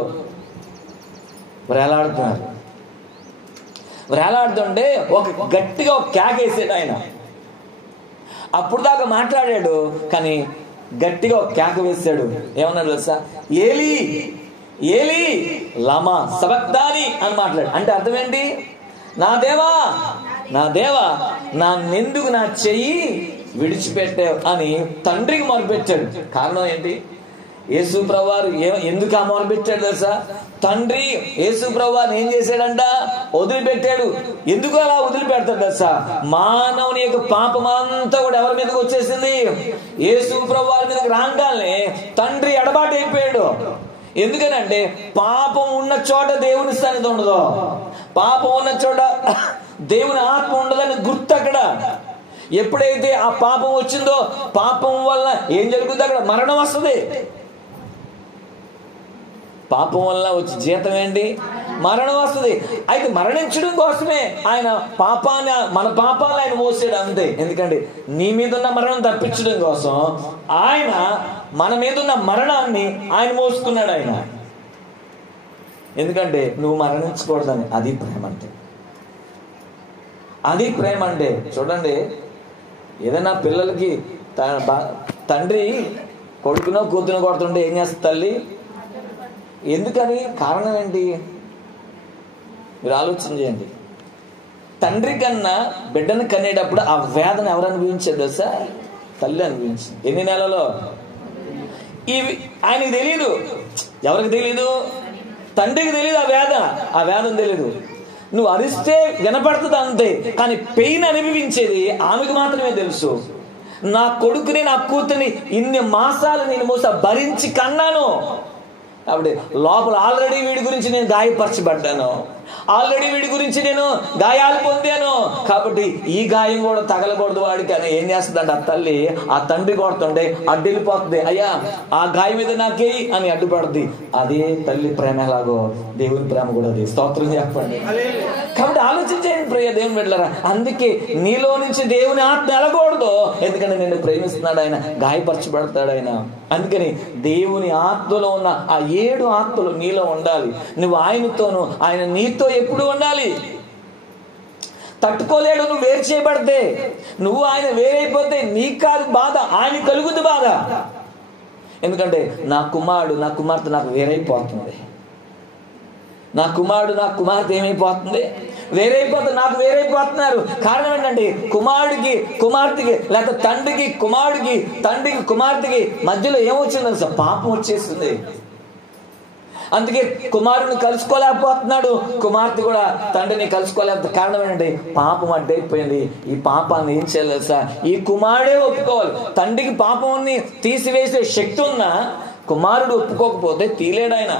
వేలాడుతుంటే గట్టిగా ఒక కేక వేసాడు ఆయన. అప్పుడు దాకా మాట్లాడాడు, కానీ గట్టిగా ఒక కేక వేసాడు. ఏమన్నాడు తెలుసా? ఏలీ ఏలీ లమా సబక్తాని అని మాట్లాడు. అంటే అర్థం ఏంటి? నా దేవా నన్నెందుకు నా చెయ్యి విడిచిపెట్టావు అని తండ్రికి మొరపెట్టాడు. కారణం ఏంటి? యేసుప్రభువు వారు ఎందుకు ఆ మొరపెట్టాడు తెలుసా? తండ్రి యేసుప్రభువు వారిని ఏం చేశాడంట? వదిలిపెట్టాడు. ఎందుకు అలా వదిలిపెడతాడు తెలుసా? మానవుని యొక్క పాపం అంతా కూడా ఎవరి మీదకి వచ్చేసింది? యేసుప్రభువు వారి మీదకి రాగానే తండ్రి ఎడబాటు అయిపోయాడు. ఎందుకనంటే పాపం ఉన్న చోట దేవుని సన్నిధి ఉండదు, పాపం ఉన్న చోట దేవుని ఆత్మ ఉండదని గుర్తు. అక్కడ ఎప్పుడైతే ఆ పాపం వచ్చిందో, పాపం వల్ల ఏం జరుగుతుంది? అక్కడ మరణం వస్తుంది. పాపం వల్ల వచ్చే జీతం ఏంటి? మరణం వస్తుంది. అయితే మరణించడం కోసమే ఆయన మన పాపాన్ని ఆయన మోసాడు అంతే. ఎందుకంటే నీ మీద ఉన్న మరణం తప్పించడం కోసం ఆయన మన మీద ఉన్న మరణాన్ని ఆయన మోసుకున్నాడు ఆయన. ఎందుకంటే నువ్వు మరణించకూడదని. అది ప్రేమ అంటే. చూడండి, ఏదైనా పిల్లలకి తండ్రి కొడుకునో కూతురునో కొడుతుంటే ఏం చేస్తుంది తల్లి? ఎందుకని? కారణం ఏంటి? మీరు ఆలోచన చేయండి. తండ్రి కన్నా బిడ్డను కనేటప్పుడు ఆ వేదన ఎవరు అనుభవించారు తెలుసా? తల్లి అనుభవించింది. ఎన్ని నెలలో? ఆయనకి తెలియదు. ఎవరికి తెలియదు? తండ్రికి తెలియదు ఆ వేదన తెలియదు. నువ్వు అరిస్తే వినపడుతుంది అంతే, కానీ పెయిన్ అనుభవించేది ఆమెకు మాత్రమే తెలుసు. నా కొడుకుని నా కూతుర్ని ఇన్ని మాసాలు నేను భరించి కన్నాను. కాబట్టి లోపల ఆల్రెడీ వీడి గురించి నేను గాయపరచబడ్డాను, ఆల్రెడీ వీడి గురించి నేను గాయాలు పొందాను. కాబట్టి ఈ గాయం కూడా తగలకూడదు వాడికి అని ఏం చేస్తుందంటే ఆ తల్లి ఆ తండ్రి కొడుతుంటే అడ్డు వెళ్ళిపోతుంది. అయ్యా ఆ గాయం మీద నాకే అని అడ్డుపడుతుంది. అదే తల్లి ప్రేమ ఎలాగో దేవుని ప్రేమ కూడా అది. స్తోత్రం చెప్పండి. కాబట్టి ఆలోచించేయండి ప్రియ దేవుని బిడ్డలారా. అందుకే నీలో నుంచి దేవుని ఆత్మ వెళ్ళకూడదు. ఎందుకంటే నిన్ను ప్రేమిస్తున్నాడు ఆయన, గాయపరచబడతాడు ఆయన. అందుకని దేవుని ఆత్మలో ఉన్న ఆ 7 ఆత్మలు నీలో ఉండాలి. నువ్వు ఆయనతోను, ఆయన నీతో ఎప్పుడు ఉండాలి. తట్టుకోలేడు నువ్వు వేరు చేయబడితే. నువ్వు ఆయన వేరైపోతే నీకు కాదు బాధ, ఆయన కలుగుద్ది బాధ. ఎందుకంటే నా కుమారుడు నా కుమార్తె నాకు వేరైపోతుంది, నా కుమారుడు నా కుమార్తె ఏమైపోతుంది? వేరైపోతుంది, నాకు వేరైపోతున్నారు. కారణం ఏంటంటే కుమారుడికి కుమార్తెకి, లేకపోతే తండ్రికి కుమారుడికి, తండ్రికి కుమార్తెకి మధ్యలో ఏమొచ్చింది అసలు? పాపం వచ్చేస్తుంది. అందుకే కుమారుడిని కలుసుకోలేకపోతున్నాడు, కుమార్తె కూడా తండ్రిని కలుసుకోలేకపోతే. కారణం ఏంటంటే పాపం అంటే అయిపోయింది. ఈ పాపాన్ని ఏం చేయాలి సార్? ఈ కుమారుడే ఒప్పుకోవాలి. తండ్రికి పాపాన్ని తీసివేసే శక్తి ఉన్నా కుమారుడు ఒప్పుకోకపోతే తీలేడు ఆయన.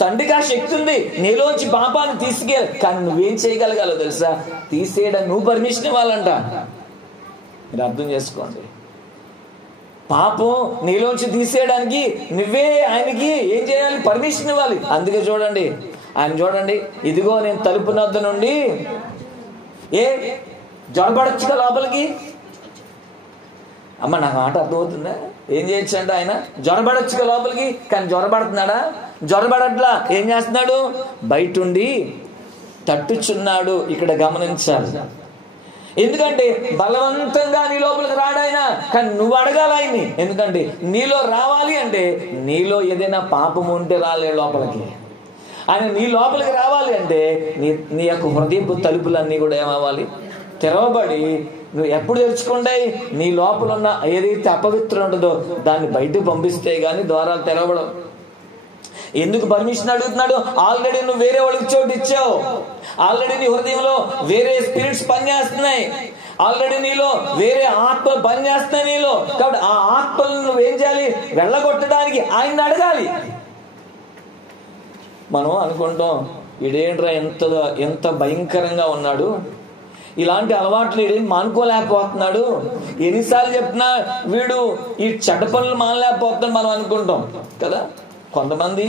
తండ్రికి ఆ శక్తి ఉంది, నీలోంచి పాపాన్ని తీసుకెళ్ళి, కానీ నువ్వేం చేయగలగాలో తెలుసా? తీసేయడానికి నువ్వు పర్మిషన్ ఇవ్వాలంట. మీరు అర్థం చేసుకోండి. పాపం నీలోంచి తీసేయడానికి నువ్వే ఆయనకి ఏం చేయాలి? పర్మిషన్ ఇవ్వాలి. అందుకే చూడండి, ఆయన చూడండి, ఇదిగో నేను తలుపు నద్ద నుండి జ్వరపడొచ్చుగా లోపలికి. అమ్మ నాకు మాట అర్థమవుతుందా? ఏం చేయొచ్చు అంటే ఆయన జ్వరపడొచ్చుగా లోపలికి, కానీ జ్వరపడుతున్నాడా? జ్వరపడట్లా. ఏం చేస్తున్నాడు? బయటుండి తట్టుచున్నాడు. ఇక్కడ గమనించాలి. ఎందుకంటే బలవంతంగా నీ లోపలికి రాడాయన. కానీ నువ్వు అడగాలి ఆయన్ని. ఎందుకంటే నీలో రావాలి అంటే నీలో ఏదైనా పాపం ఉంటే రాలే లోపలికి. ఆయన నీ లోపలికి రావాలి అంటే నీ యొక్క హృదయపు తలుపులన్నీ కూడా ఏమవ్వాలి, తెరవబడి నువ్వు ఎప్పుడు తెరుచుకుంటాయి, నీ లోపల ఉన్న ఏదైతే అపవిత్రం ఉంటుందో దాన్ని బయటకు పంపిస్తే గానీ ద్వారాలు తెరవబడం. ఎందుకు పర్మిషన్ అడుగుతున్నాడు? ఆల్రెడీ నువ్వు వేరే వాళ్ళకి చోటు ఇచ్చావు. ఆల్రెడీ నీ హృదయంలో వేరే స్పిరిట్స్ పనిచేస్తున్నాయి. ఆల్రెడీ నీలో వేరే ఆత్మలు పనిచేస్తున్నాయి నీలో. కాబట్టి ఆ ఆత్మలను నువ్వేం చేయాలి? వెళ్ళగొట్టడానికి ఆయన్ని అడగాలి. మనం అనుకుంటాం ఇదేంట్రా ఎంత భయంకరంగా ఉన్నాడు, ఇలాంటి అలవాట్లు ఇదేం మానుకోలేకపోతున్నాడు, ఎన్నిసార్లు చెప్పినా వీడు ఈ చెడ్డ పనులు మానలేకపోతున్నాడు మనం అనుకుంటాం కదా. కొంతమంది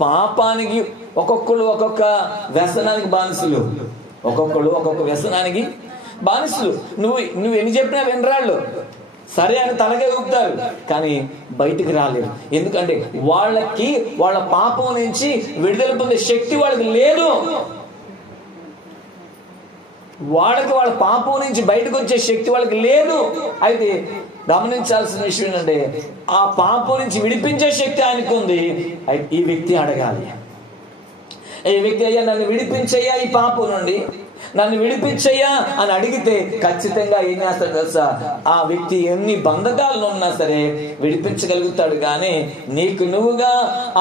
పాపానికి ఒక్కొక్కరు ఒక్కొక్క వ్యసనానికి బానిసలు, ఒక్కొక్కరు ఒక్కొక్క వ్యసనానికి బానిసలు. నువ్వు ఎన్ని చెప్పినా వినరాళ్ళు, సరే అని తలకే ఊపుతారు కానీ బయటికి రాలేరు. ఎందుకంటే వాళ్ళకి వాళ్ళ పాపం నుంచి విడుదల పొందే శక్తి వాళ్ళకి లేదు. వాళ్ళ పాపం నుంచి బయటకు వచ్చే శక్తి వాళ్ళకి లేదు. అయితే గమనించాల్సిన విషయం ఏంటంటే ఆ పాపం నుంచి విడిపించే శక్తి ఆయనకు ఉంది. ఈ వ్యక్తి అడగాలి, ఈ వ్యక్తి అయ్యా నన్ను విడిపించయ్యా ఈ పాపం నుండి, నన్ను విడిపించయ్యా అని అడిగితే ఖచ్చితంగా ఏం చేస్తాడు తెలుసా? ఆ వ్యక్తి ఎన్ని బంధకాలను ఉన్నా సరే విడిపించగలుగుతాడు. కానీ నీకు నువ్వుగా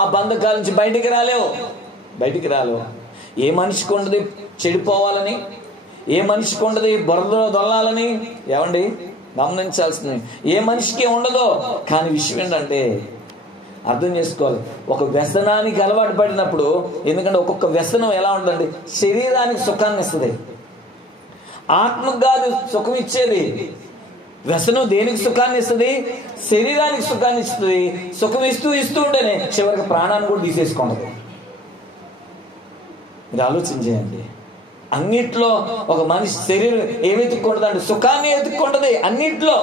ఆ బంధకాల నుంచి బయటికి రాలేవు. ఏ మనిషికి ఉండదు చెడిపోవాలని, ఏ మనిషికి ఉండదు బురదలో దొల్లాలని. ఏమండి గమనించాల్సింది, ఏ మనిషికి ఉండదో. కానీ విషయం ఏంటంటే అర్థం చేసుకోవాలి, ఒక వ్యసనానికి అలవాటు పడినప్పుడు, ఎందుకంటే ఒక్కొక్క వ్యసనం ఎలా ఉంటుందండి, శరీరానికి సుఖాన్ని ఇస్తుంది, ఆత్మకు కాదు సుఖం ఇచ్చేది. వ్యసనం దేనికి సుఖాన్ని ఇస్తుంది? శరీరానికి సుఖాన్ని ఇస్తుంది. సుఖం ఇస్తూ ఉంటేనే చివరికి ప్రాణాన్ని కూడా తీసేసుకుంటుంది. మీరు ఆలోచన చేయండి. అన్నిట్లో ఒక మనిషి శరీరం ఏమి ఎత్తుకుంటుంది అంటే సుఖాన్ని ఎత్తుకుంటుంది. అన్నిట్లో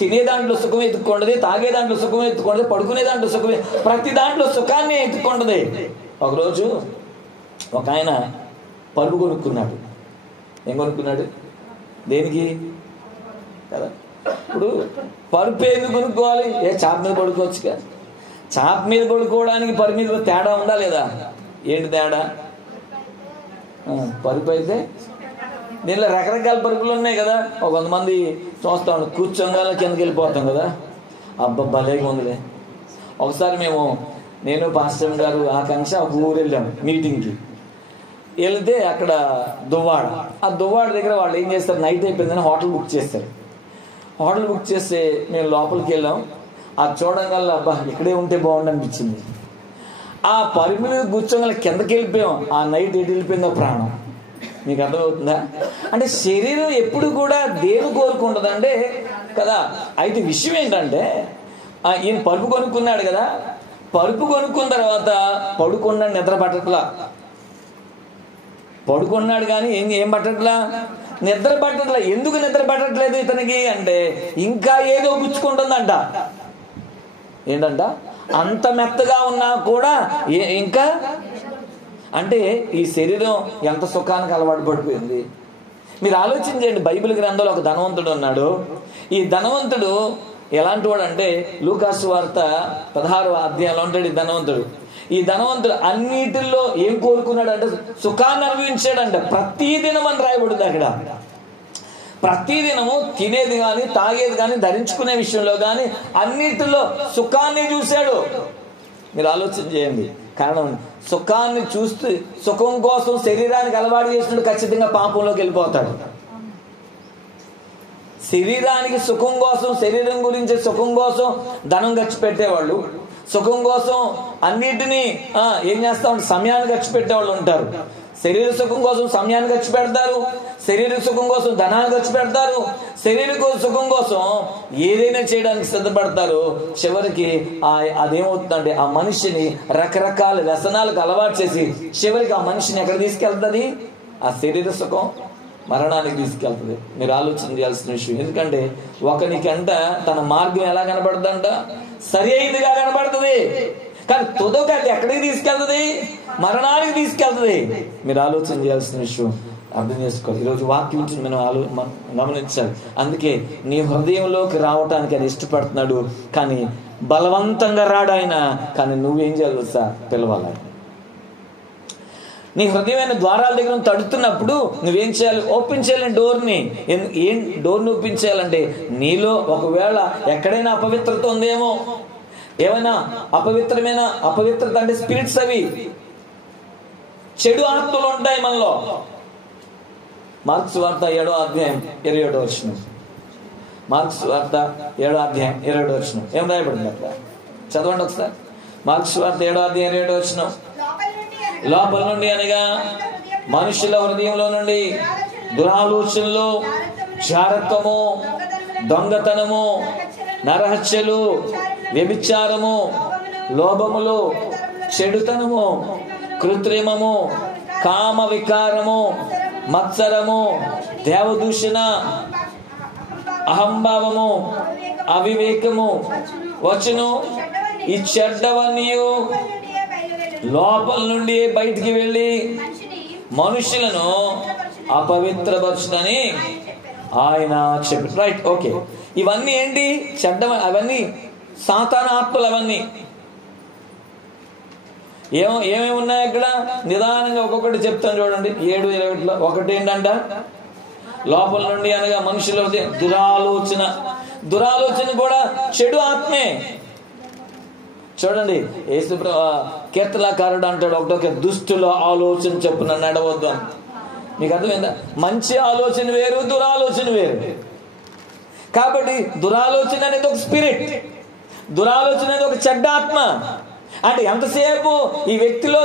తినే దాంట్లో సుఖం ఎత్తుకుంటుంది, తాగే దాంట్లో సుఖం ఎత్తుకుంటుంది, పడుకునే దాంట్లో సుఖమే, ప్రతి దాంట్లో సుఖాన్ని ఎత్తుకుంటుంది. ఒకరోజు ఒక ఆయన పరుపు కొనుక్కున్నాడు. ఏం కొనుక్కున్నాడు? దేనికి కదా. ఇప్పుడు పరుపు ఎందుకు కొనుక్కోవాలి? చాప మీద పడుకోవచ్చుగా. చాప మీద పడుకోవడానికి పరుపు మీద తేడా ఉందా లేదా? ఏంటి తేడా? పరుపు అయితే దీనిలో రకరకాల పరుపులు ఉన్నాయి కదా. ఒక కొంతమంది చూస్తాం కూర్చోగా కిందకి వెళ్ళిపోతాం కదా. అబ్బా భలేగా ఉందిలే. ఒకసారి నేను పాస్టర్ గారు ఆకాంక్ష ఒక ఊరు వెళ్ళాం మీటింగ్కి. వెళ్తే అక్కడ దువ్వాడ, ఆ దువ్వాడ దగ్గర వాళ్ళు ఏం చేస్తారు, నైట్ అయిపోయిందని హోటల్ బుక్ చేస్తారు. హోటల్ బుక్ చేస్తే మేము లోపలికి వెళ్ళాం. అది చూడగల అబ్బా ఇక్కడే ఉంటే బాగుండు అనిపించింది. ఆ పరుపు మీద కూర్చోగల కిందకి వెళ్ళిపోయాం. ఆ నైట్ ఎటు వెళ్ళిపోయిందో ప్రాణం. మీకు అర్థమవుతుందా? అంటే శరీరం ఎప్పుడు కూడా దేని కోరుకుంటుందంటే కదా. అయితే విషయం ఏంటంటే ఈయన పరుపు కొనుక్కున్నాడు కదా. పరుపు కొనుక్కున్న తర్వాత పడుకున్నాడు, నిద్ర పట్టట్లా. పడుకున్నాడు కానీ ఏం పట్టట్లా, నిద్ర పట్టట్లా. ఎందుకు నిద్ర పట్టట్లేదు ఇతనికి అంటే ఇంకా ఏదో గుచ్చుకుంటుందంట. ఏంటంట? అంత మెత్తగా ఉన్నా కూడా ఇంకా అంటే ఈ శరీరం ఎంత సుఖానికి అలవాటు పడిపోయింది. మీరు ఆలోచించండి. బైబిల్ గ్రంథంలో ఒక ధనవంతుడు ఉన్నాడు. ఈ ధనవంతుడు ఎలాంటి వాడు అంటే లూకాసు వార్త 16వ అధ్యాయంలో ఉంటాడు ఈ ధనవంతుడు. ఈ ధనవంతుడు అన్నిటిలో ఏం కోరుకున్నాడు అంటే సుఖాన్ని అనుభవించాడంట. ప్రతి దినం అని రాయబడింది అక్కడ. ప్రతిదినము తినేది కానీ తాగేది కానీ ధరించుకునే విషయంలో కానీ అన్నిటిలో సుఖాన్ని చూశాడు. మీరు ఆలోచన చేయండి. కారణం సుఖాన్ని చూస్తూ సుఖం కోసం శరీరానికి అలవాటు చేసినట్టు ఖచ్చితంగా పాపంలోకి వెళ్ళిపోతాడు. శరీరానికి సుఖం కోసం, శరీరం గురించి సుఖం కోసం ధనం ఖర్చు పెట్టేవాళ్ళు, సుఖం కోసం అన్నిటినీ ఏం చేస్తా ఉంటారు, సమయాన్ని ఖర్చు పెట్టేవాళ్ళు ఉంటారు. శరీర సుఖం కోసం సమయాన్ని ఖర్చు పెడతారు, శరీర సుఖం కోసం ధనాన్ని ఖర్చు పెడతారు, శరీర సుఖం కోసం ఏదైనా చేయడానికి సిద్ధపడతారు. చివరికి అదేమవుతుందంటే ఆ మనిషిని రకరకాల వ్యసనాలకు అలవాటు చేసి చివరికి ఆ మనిషిని ఎక్కడ తీసుకెళ్తుంది? ఆ శరీర సుఖం మరణానికి తీసుకెళ్తుంది. మీరు ఆలోచన చేయాల్సిన విషయం. ఎందుకంటే ఒకనికంట తన మార్గం ఎలా కనబడుతుందంట, సరి అయినదిగా కనబడుతుంది. కానీ తుదకు అది ఎక్కడికి తీసుకెళ్తుంది? మరణానికి తీసుకెళ్తుంది. మీరు ఆలోచన చేయాల్సిన విషయం. అర్థం చేసుకోవాలి. ఈరోజు వాక్యం నుంచి మనం గమనించాలి. అందుకే నీ హృదయంలోకి రావటానికి ఆయన ఇష్టపడుతున్నాడు, కానీ బలవంతంగా రాడు ఆయన. కానీ నువ్వేం చేయాలి సార్? పిలవాలి. నీ హృదయమైన ద్వారాల దగ్గర తడుతున్నప్పుడు నువ్వేం చేయాలి? ఓపెన్ చేయాలి డోర్ని. ఏం డోర్ని ఓపెన్ చేయాలంటే, నీలో ఒకవేళ ఎక్కడైనా అపవిత్రత ఉందేమో, ఏమైనా అపవిత్రత అంటే స్పిరిట్స్, అవి చెడు ఆత్మలు ఉంటాయి మనలో. మార్క్స్ వార్త 7వ అధ్యాయం 27వ వచనం. మార్క్స్ వార్త 7వ అధ్యాయం 27వ వచనం ఏం రాయబడింది అక్కడ? చదవండి ఒకసారి. మార్క్స్ వార్త 7వ అధ్యాయం 27వ వచనం. లోపల నుండి అనగా మనుషుల హృదయంలో నుండి దురాలోచనలు, జారత్వము, దొంగతనము, నరహత్యలు, వ్యభిచారము, లోభములు, చెడుతనము, కృత్రిమము, కామ వికారము, మత్సరము, దేవదూషణ, అహంభావము, అవివేకము వచ్చును. ఈ చెడ్డవన్నీ లోపల నుండి బయటికి వెళ్ళి మనుషులను అపవిత్రపరచునని ఆయన చెప్పి. Right, okay. ఇవన్నీ ఏంటి? అవన్నీ సాతాను ఆత్మలు. అవన్నీ ఏమేమి ఉన్నాయి అక్కడ? నిదానంగా ఒక్కొక్కటి చెప్తాను చూడండి. 7:21 ఒకటి ఏంటంట? లోపల నుండి అనగా మనుషుల దురాలోచన కూడా చెడు ఆత్మే. చూడండి, యేసు కీర్తనకారుడు అంటాడు ఒకటొక, దుష్టుల ఆలోచన చెప్పున నడవద్దు. మీకు అర్థమైందా? మంచి ఆలోచన వేరు, దురాలోచన వేరు. కాబట్టి దురాలోచన అనేది ఒక స్పిరిట్, దురాలోచన అనేది ఒక చెడ్డ ఆత్మ. అంటే ఎంతసేపు ఈ వ్యక్తిలో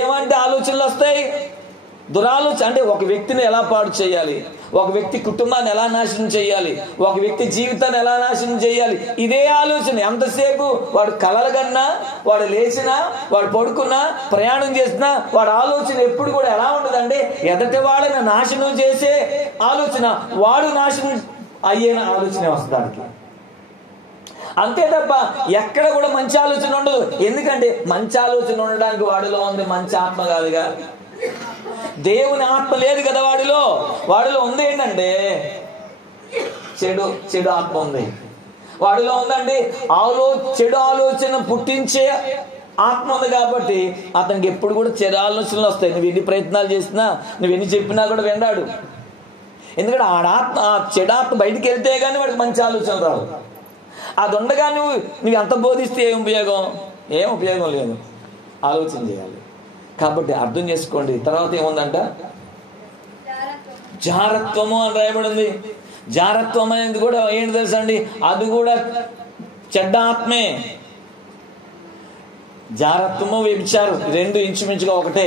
ఏమంటే ఆలోచనలు వస్తాయి? దురాలోచన. అంటే ఒక వ్యక్తిని ఎలా పాడు చేయాలి, ఒక వ్యక్తి కుటుంబాన్ని ఎలా నాశనం చేయాలి, ఒక వ్యక్తి జీవితాన్ని ఎలా నాశనం చేయాలి, ఇదే ఆలోచన. ఎంతసేపు వాడు కలలు కన్నా, వాడు లేచినా, వాడు పడుకున్నా, ప్రయాణం చేసినా, వాడు ఆలోచన ఎప్పుడు కూడా ఎలా ఉంటుందంటే ఎదటి వాళ్ళని నాశనం చేసే ఆలోచన, వాడు నాశనం అయ్యే ఆలోచన వస్తుంది. అంతే తప్ప ఎక్కడ కూడా మంచి ఆలోచన ఉండదు. ఎందుకంటే మంచి ఆలోచన ఉండడానికి వాడిలో ఉంది మంచి ఆత్మ కాదుగా, దేవుని ఆత్మ లేదు కదా వాడిలో. ఉంది ఏంటంటే చెడు ఆత్మ ఉంది వాడిలో. ఉందండి చెడు ఆలోచన పుట్టించే ఆత్మ ఉంది. కాబట్టి అతనికి ఎప్పుడు కూడా చెడు ఆలోచనలు వస్తాయి. నువ్వు ఎన్ని ప్రయత్నాలు చేసినా, నువ్వు ఎన్ని చెప్పినా కూడా విన్నాడు. ఎందుకంటే ఆ చెడు ఆత్మ బయటికి వెళ్తే గానీ వాడికి మంచి ఆలోచన రావు. అది ఉండగా నువ్వు ఎంత బోధిస్తే ఏం ఉపయోగం లేదు. ఆలోచన చేయాలి. కాబట్టి అర్థం చేసుకోండి. తర్వాత ఏముందంట? జారత్వము అని రాయబడింది. జారత్వం అనేది కూడా ఏంటి తెలుసా అండి? అది కూడా చెడ్డ ఆత్మే. జారత్వము, వ్యభిచారం రెండు ఇంచుమించుగా ఒకటే.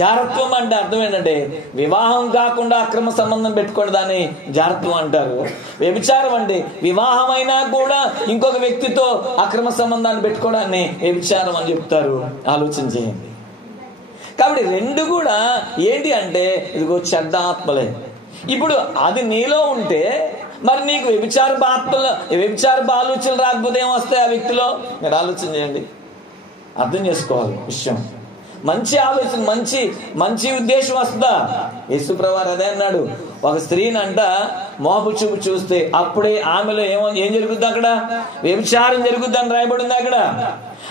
జారత్వం అంటే అర్థం ఏంటంటే వివాహం కాకుండా అక్రమ సంబంధం పెట్టుకోవడం, దాన్ని జారత్వం అంటారు. వ్యభిచారం అంటే వివాహమైనా కూడా ఇంకొక వ్యక్తితో అక్రమ సంబంధాన్ని పెట్టుకోవడాన్ని వ్యభిచారం అని చెప్తారు. ఆలోచన చేయండి. కాబట్టి రెండు కూడా ఏంటి అంటే ఇదిగో చెడ్డ ఆత్మలే. ఇప్పుడు అది నీలో ఉంటే మరి నీకు వ్యభిచార ఆలోచనలు రాకపోతే ఏమొస్తాయి ఆ వ్యక్తిలో? మీరు ఆలోచన చేయండి, అర్థం చేసుకోవాలి విషయం. మంచి ఆలోచన, మంచి ఉద్దేశం వస్తుందా? యేసుప్రభువు అదే అన్నాడు. ఒక స్త్రీని అంట మోపు చూపు చూస్తే అప్పుడే ఆమెలో ఏం జరుగుద్ది? అక్కడ వ్యభిచారం జరుగుద్ది అని రాయబడింది అక్కడ.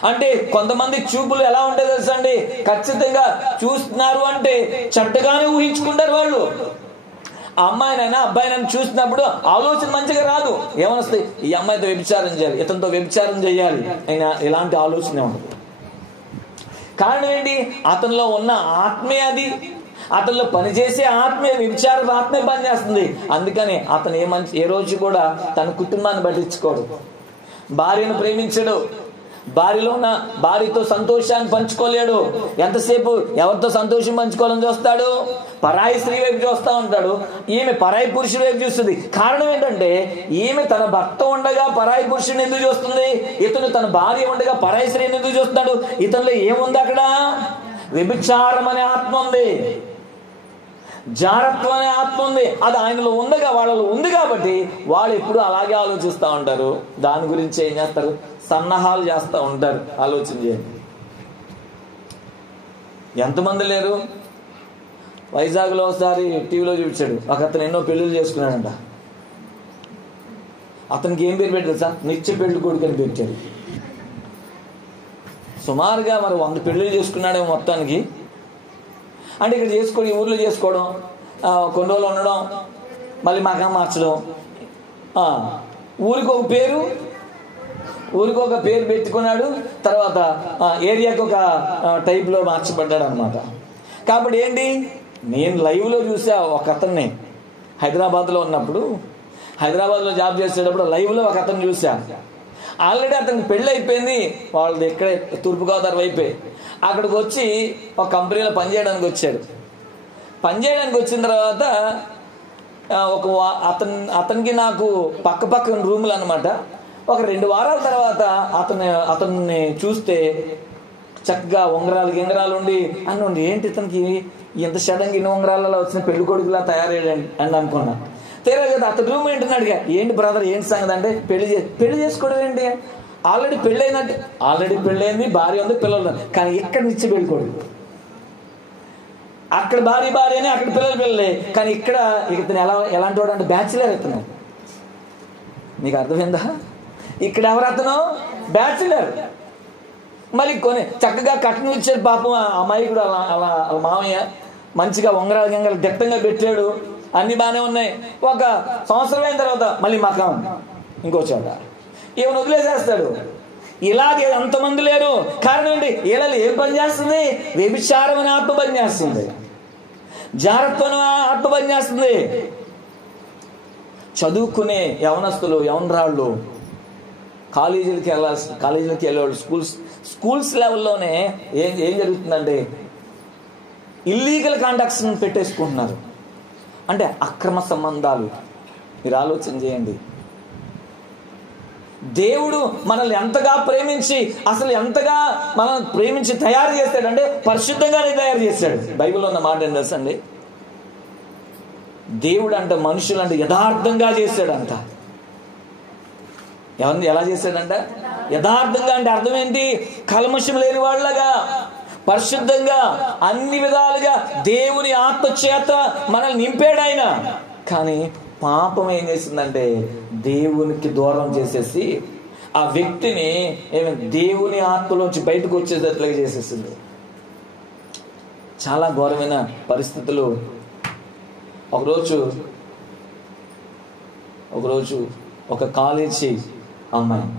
అంటే కొంతమంది చూపులు ఎలా ఉంటాయి తెలుసా అండి? ఖచ్చితంగా చూస్తున్నారు అంటే చెడ్డగానే ఊహించుకుంటారు వాళ్ళు. ఆ అమ్మాయినైనా అబ్బాయినైనా చూసినప్పుడు ఆలోచన మంచిగా రాదు. ఏమొస్తాయి? ఈ అమ్మాయితో వ్యభిచారం చేయాలి, ఇతనితో వ్యభిచారం చేయాలి అయినా ఇలాంటి ఆలోచన ఉండదు. కారణం ఏంటి? అతనిలో ఉన్న ఆత్మే అది. అతనిలో పనిచేసే ఆత్మే, వ్యభిచార ఆత్మే పనిచేస్తుంది. అందుకని అతను ఏ రోజు కూడా తన కుటుంబాన్ని పట్టించుకోడు, భార్యను ప్రేమించడు, భార్యతో సంతోషాన్ని పంచుకోలేడు. ఎంతసేపు ఎవరితో సంతోషం పంచుకోవాలని చూస్తాడు? పరాయి స్త్రీ వైపు చూస్తూ ఉంటాడు. ఈమె పరాయి పురుషుడి వైపు చూస్తుంది. కారణం ఏంటంటే ఈమె తన భర్త ఉండగా పరాయి పురుషుడిని ఎందుకు చూస్తుంది? ఇతను తన భార్య ఉండగా పరాయి స్త్రీని ఎందుకు చూస్తాడు? ఇతనిలో ఏముంది? అక్కడ వ్యభిచారం అనే ఆత్మ ఉంది, జారత్వం అనే ఆత్మ ఉంది. అది ఆయనలో ఉండగా, వాళ్ళలో ఉంది. కాబట్టి వాళ్ళు ఎప్పుడు అలాగే ఆలోచిస్తూ ఉంటారు. దాని గురించి ఏం చేస్తారు? సన్నాహాలు చేస్తూ ఉంటారు. ఆలోచన చేయండి. ఎంతమంది లేరు? వైజాగ్లో ఒకసారి టీవీలో చూపించాడు. ఒక అతను ఎన్నో పెళ్ళిళ్ళు చేసుకున్నాడంట. అతనికి ఏం పేరు పెట్టారు సార్? నిత్య పెళ్లి కొడుకు అని పెట్టాడు. సుమారుగా మరి 100 పెళ్ళిళ్ళు చేసుకున్నాడేమో మొత్తానికి. అంటే ఇక్కడ చేసుకోవడం, ఈ ఊర్లో చేసుకోవడం, కొన్ని రోజులు ఉండడం, మళ్ళీ మగం మార్చడం, ఊరికి ఒక పేరు పెట్టుకున్నాడు. తర్వాత ఏరియాకి ఒక టైప్లో మార్చబడ్డాడు అనమాట. కాబట్టి ఏంటి, నేను లైవ్లో చూసా ఒక అతన్ని హైదరాబాద్లో ఉన్నప్పుడు, హైదరాబాద్లో జాబ్ చేసేటప్పుడు లైవ్లో ఒక అతను చూసా. ఆల్రెడీ అతనికి పెళ్ళి అయిపోయింది. వాళ్ళది ఇక్కడే తూర్పుగోదావరి వైపే. అక్కడికి వచ్చి ఒక కంపెనీలో పనిచేయడానికి వచ్చాడు. పనిచేయడానికి వచ్చిన తర్వాత అతనికి నాకు పక్క రూములు అనమాట. ఒక 2 వారాల తర్వాత అతన్ని చూస్తే చక్కగా గింగరాలు ఉండి అన్నుండి, ఏంటి ఇతనికి ఎంత సడన్గా ఇన్ని ఉంగరాలలో వచ్చిన పెళ్లి కొడుకులా తయారయ్యాడు అని అనుకున్నా. తీరా కదా అతని రూమ్ ఏంటని అడిగా, ఏంటి బ్రదర్ ఏంటి సంగతి అంటే, పెళ్లి చేసుకోవడం ఏంటి, ఆల్రెడీ పెళ్ళైంది, భార్య ఉంది, పిల్లలు, కానీ ఇక్కడ నుంచి పెళ్లి కొడుకు. అక్కడ భార్యనే, అక్కడ పిల్లలే, కానీ ఇక్కడ ఇతను ఎలాంటి వాడు అంటే బ్యాచులర్. ఇతను మీకు అర్థమైందా? ఇక్కడ ఎవరు అతను? బ్యాచులర్. మళ్ళీ చక్కగా కట్నం ఇచ్చాడు పాపం. అమ్మాయి కూడా అలా మామయ్య మంచిగా గింగరాలు దిట్టంగా పెట్టాడు. అన్ని బాగానే ఉన్నాయి. ఒక సంవత్సరం అయిన తర్వాత మళ్ళీ మకం ఇంకో చోట ఏమైనా వదిలేసేస్తాడు. ఇలాగే అంతమంది లేరు. కారణం ఏంటి? వీళ్ళలో ఏం పని చేస్తుంది? వ్యభిచారం అనే ఆత్మ పని చేస్తుంది, జాగ్రత్త ఆత్మ పని చేస్తుంది. చదువుకునే యవనస్తులు, యవనరాళ్ళు కాలేజీలకి వెళ్ళేవాళ్ళు, స్కూల్స్ లెవెల్లోనే ఏం జరుగుతుందంటే ఇల్లీగల్ కాంటాక్ట్స్ పెట్టేసుకుంటున్నారు. అంటే అక్రమ సంబంధాలు. మీరు ఆలోచన చేయండి. దేవుడు మనల్ని ఎంతగా ప్రేమించి, అసలు ఎంతగా మనల్ని ప్రేమించి తయారు చేస్తాడంటే పరిశుద్ధంగానే తయారు చేశాడు. బైబిల్లో ఉన్న మాట ఏం తెలుసండి, దేవుడు అంటే మనుషులంటే యథార్థంగా చేశాడంట. ఎవరిని ఎలా చేశాడంట? యథార్థంగా. అంటే అర్థం ఏంటి? కల్మషం లేని వాళ్ళగా, పరిశుద్ధంగా, అన్ని విధాలుగా దేవుని ఆత్మ చేత మనల్ని నింపాడు ఆయన. కానీ పాపం ఏం చేసిందంటే దేవునికి దూరం చేసేసి ఆ వ్యక్తిని దేవుని ఆత్మలోంచి బయటకు వచ్చేటట్లుగా చేసేసింది. చాలా ఘోరమైన పరిస్థితులు. ఒకరోజు ఒక కాలేజీ అమ్మాయి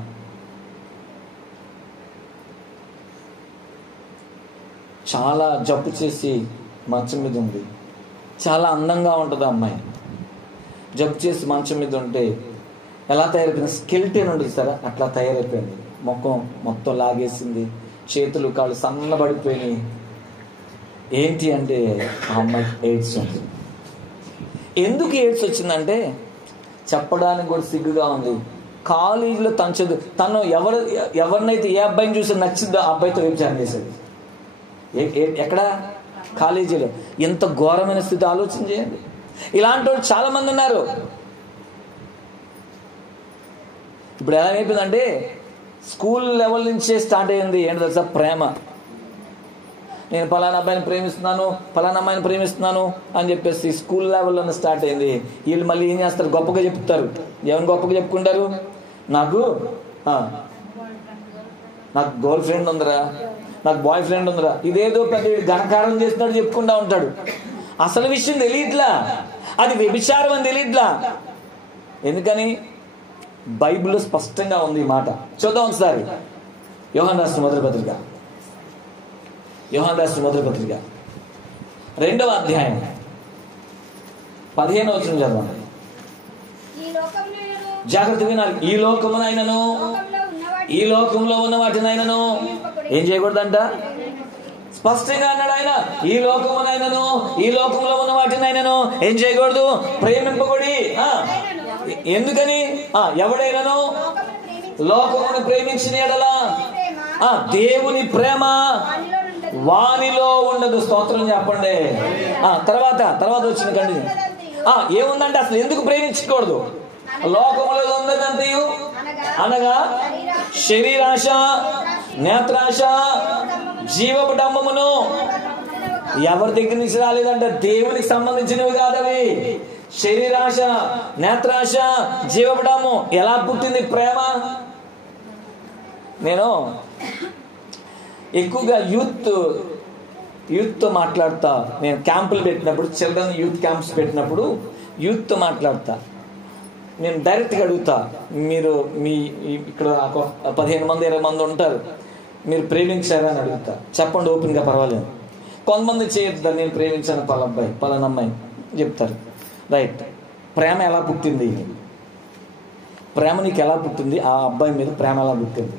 చాలా జబ్బు చేసి మంచం మీద ఉంది. చాలా అందంగా ఉంటుంది అమ్మాయి. జబ్బు చేసి మంచం మీద ఉంటే ఎలా తయారైపోయింది? స్కెల్టన్ ఉంటుంది సరే, అట్లా తయారైపోయింది. ముఖం మొత్తం లాగేసింది, చేతులు కాళ్ళు సన్నబడిపోయినాయి. ఏంటి అంటే ఆ అమ్మాయికి ఎయిడ్స్ ఉంది. ఎందుకు ఎయిడ్స్ వచ్చిందంటే చెప్పడానికి కూడా సిగ్గుగా ఉంది. కాలేజీలో తను ఎవరినైతే ఏ అబ్బాయిని చూసి నచ్చిందో ఆ అబ్బాయితో వ్యభిచారం చేశాడు. ఎక్కడ? కాలేజీలో. ఎంత ఘోరమైన స్థితి ఆలోచన చేయండి. ఇలాంటి వాళ్ళు చాలా మంది ఉన్నారు. ఇప్పుడు ఎలా అయిపోయిందంటే స్కూల్ లెవెల్ నుంచే స్టార్ట్ అయ్యింది. ఏంటి తెలుసా? ప్రేమ. నేను ఫలానా అబ్బాయిని ప్రేమిస్తున్నాను, ఫలానా అమ్మాయిని ప్రేమిస్తున్నాను అని చెప్పేసి స్కూల్ లెవెల్లోనే స్టార్ట్ అయింది. వీళ్ళు మళ్ళీ ఏం చేస్తారు? గొప్పగా చెప్తారు. ఏమైనా గొప్పగా చెప్పుకుంటారు? నాకు గర్ల్ ఫ్రెండ్ ఉందిరా, నాకు బాయ్ ఫ్రెండ్ ఉందిరా. ఇదేదో పెద్ద ఘనకారం చేస్తున్నాడు చెప్పుకుంటా ఉంటాడు. అసలు విషయం తెలియట్లా, అది వ్యభిచారం అని తెలియట్లా. ఎందుకని? బైబిల్లో స్పష్టంగా ఉంది ఈ మాట. చూద్దాం ఒకసారి. యోహాను రాసిన మొదటి పత్రిక 2వ అధ్యాయం 15వ వచనం చదవండి. జాగ్రత్త వినాలి. ఈ లోకంలో ఉన్న వాటినైనను ఏం చేయకూడదంట? స్పష్టంగా అన్నాడు ఆయన. ఈ లోకంలో ఉన్న వాటినైనను ఏం చేయకూడదు? ప్రేమింపకూడి. ఎందుకని? ఎవడైనాను లోకమును ప్రేమించిన యెడల దేవుని ప్రేమ వానిలో ఉండదు. స్తోత్రం చెప్పండి. తర్వాత వచ్చిన కండిషన్ ఏముందంటే అసలు ఎందుకు ప్రేమించకూడదు? లోకములో ఉన్నదంతయు అనగా శరీరాశ, నేత్రాశ, జీవపు డంబమును ఎవరి దగ్గర నుంచి రాలేదంటే దేవునికి సంబంధించినవి కాదు అవి. శరీరాశ, నేత్రాశ, జీవపడము. ఎలా పుట్టింది ప్రేమ? నేను ఎక్కువగా యూత్తో మాట్లాడతా. నేను క్యాంపులు పెట్టినప్పుడు, చిల్డ్రన్ యూత్ క్యాంప్స్ పెట్టినప్పుడు యూత్తో మాట్లాడతా. నేను డైరెక్ట్గా అడుగుతా, మీరు ఇక్కడ 15 మంది 20 మంది ఉంటారు, మీరు ప్రేమించారా అని అడుగుతా. చెప్పండి ఓపెన్గా, పర్వాలేదు. కొంతమంది చేయొద్దు, నేను ప్రేమించాను పలాబ్బాయి పలానమ్మాయి చెప్తారు. రైట్. ప్రేమ ఎలా పుట్టింది? ప్రేమ నీకు ఎలా పుట్టింది? ఆ అబ్బాయి మీద ప్రేమ ఎలా పుట్టింది?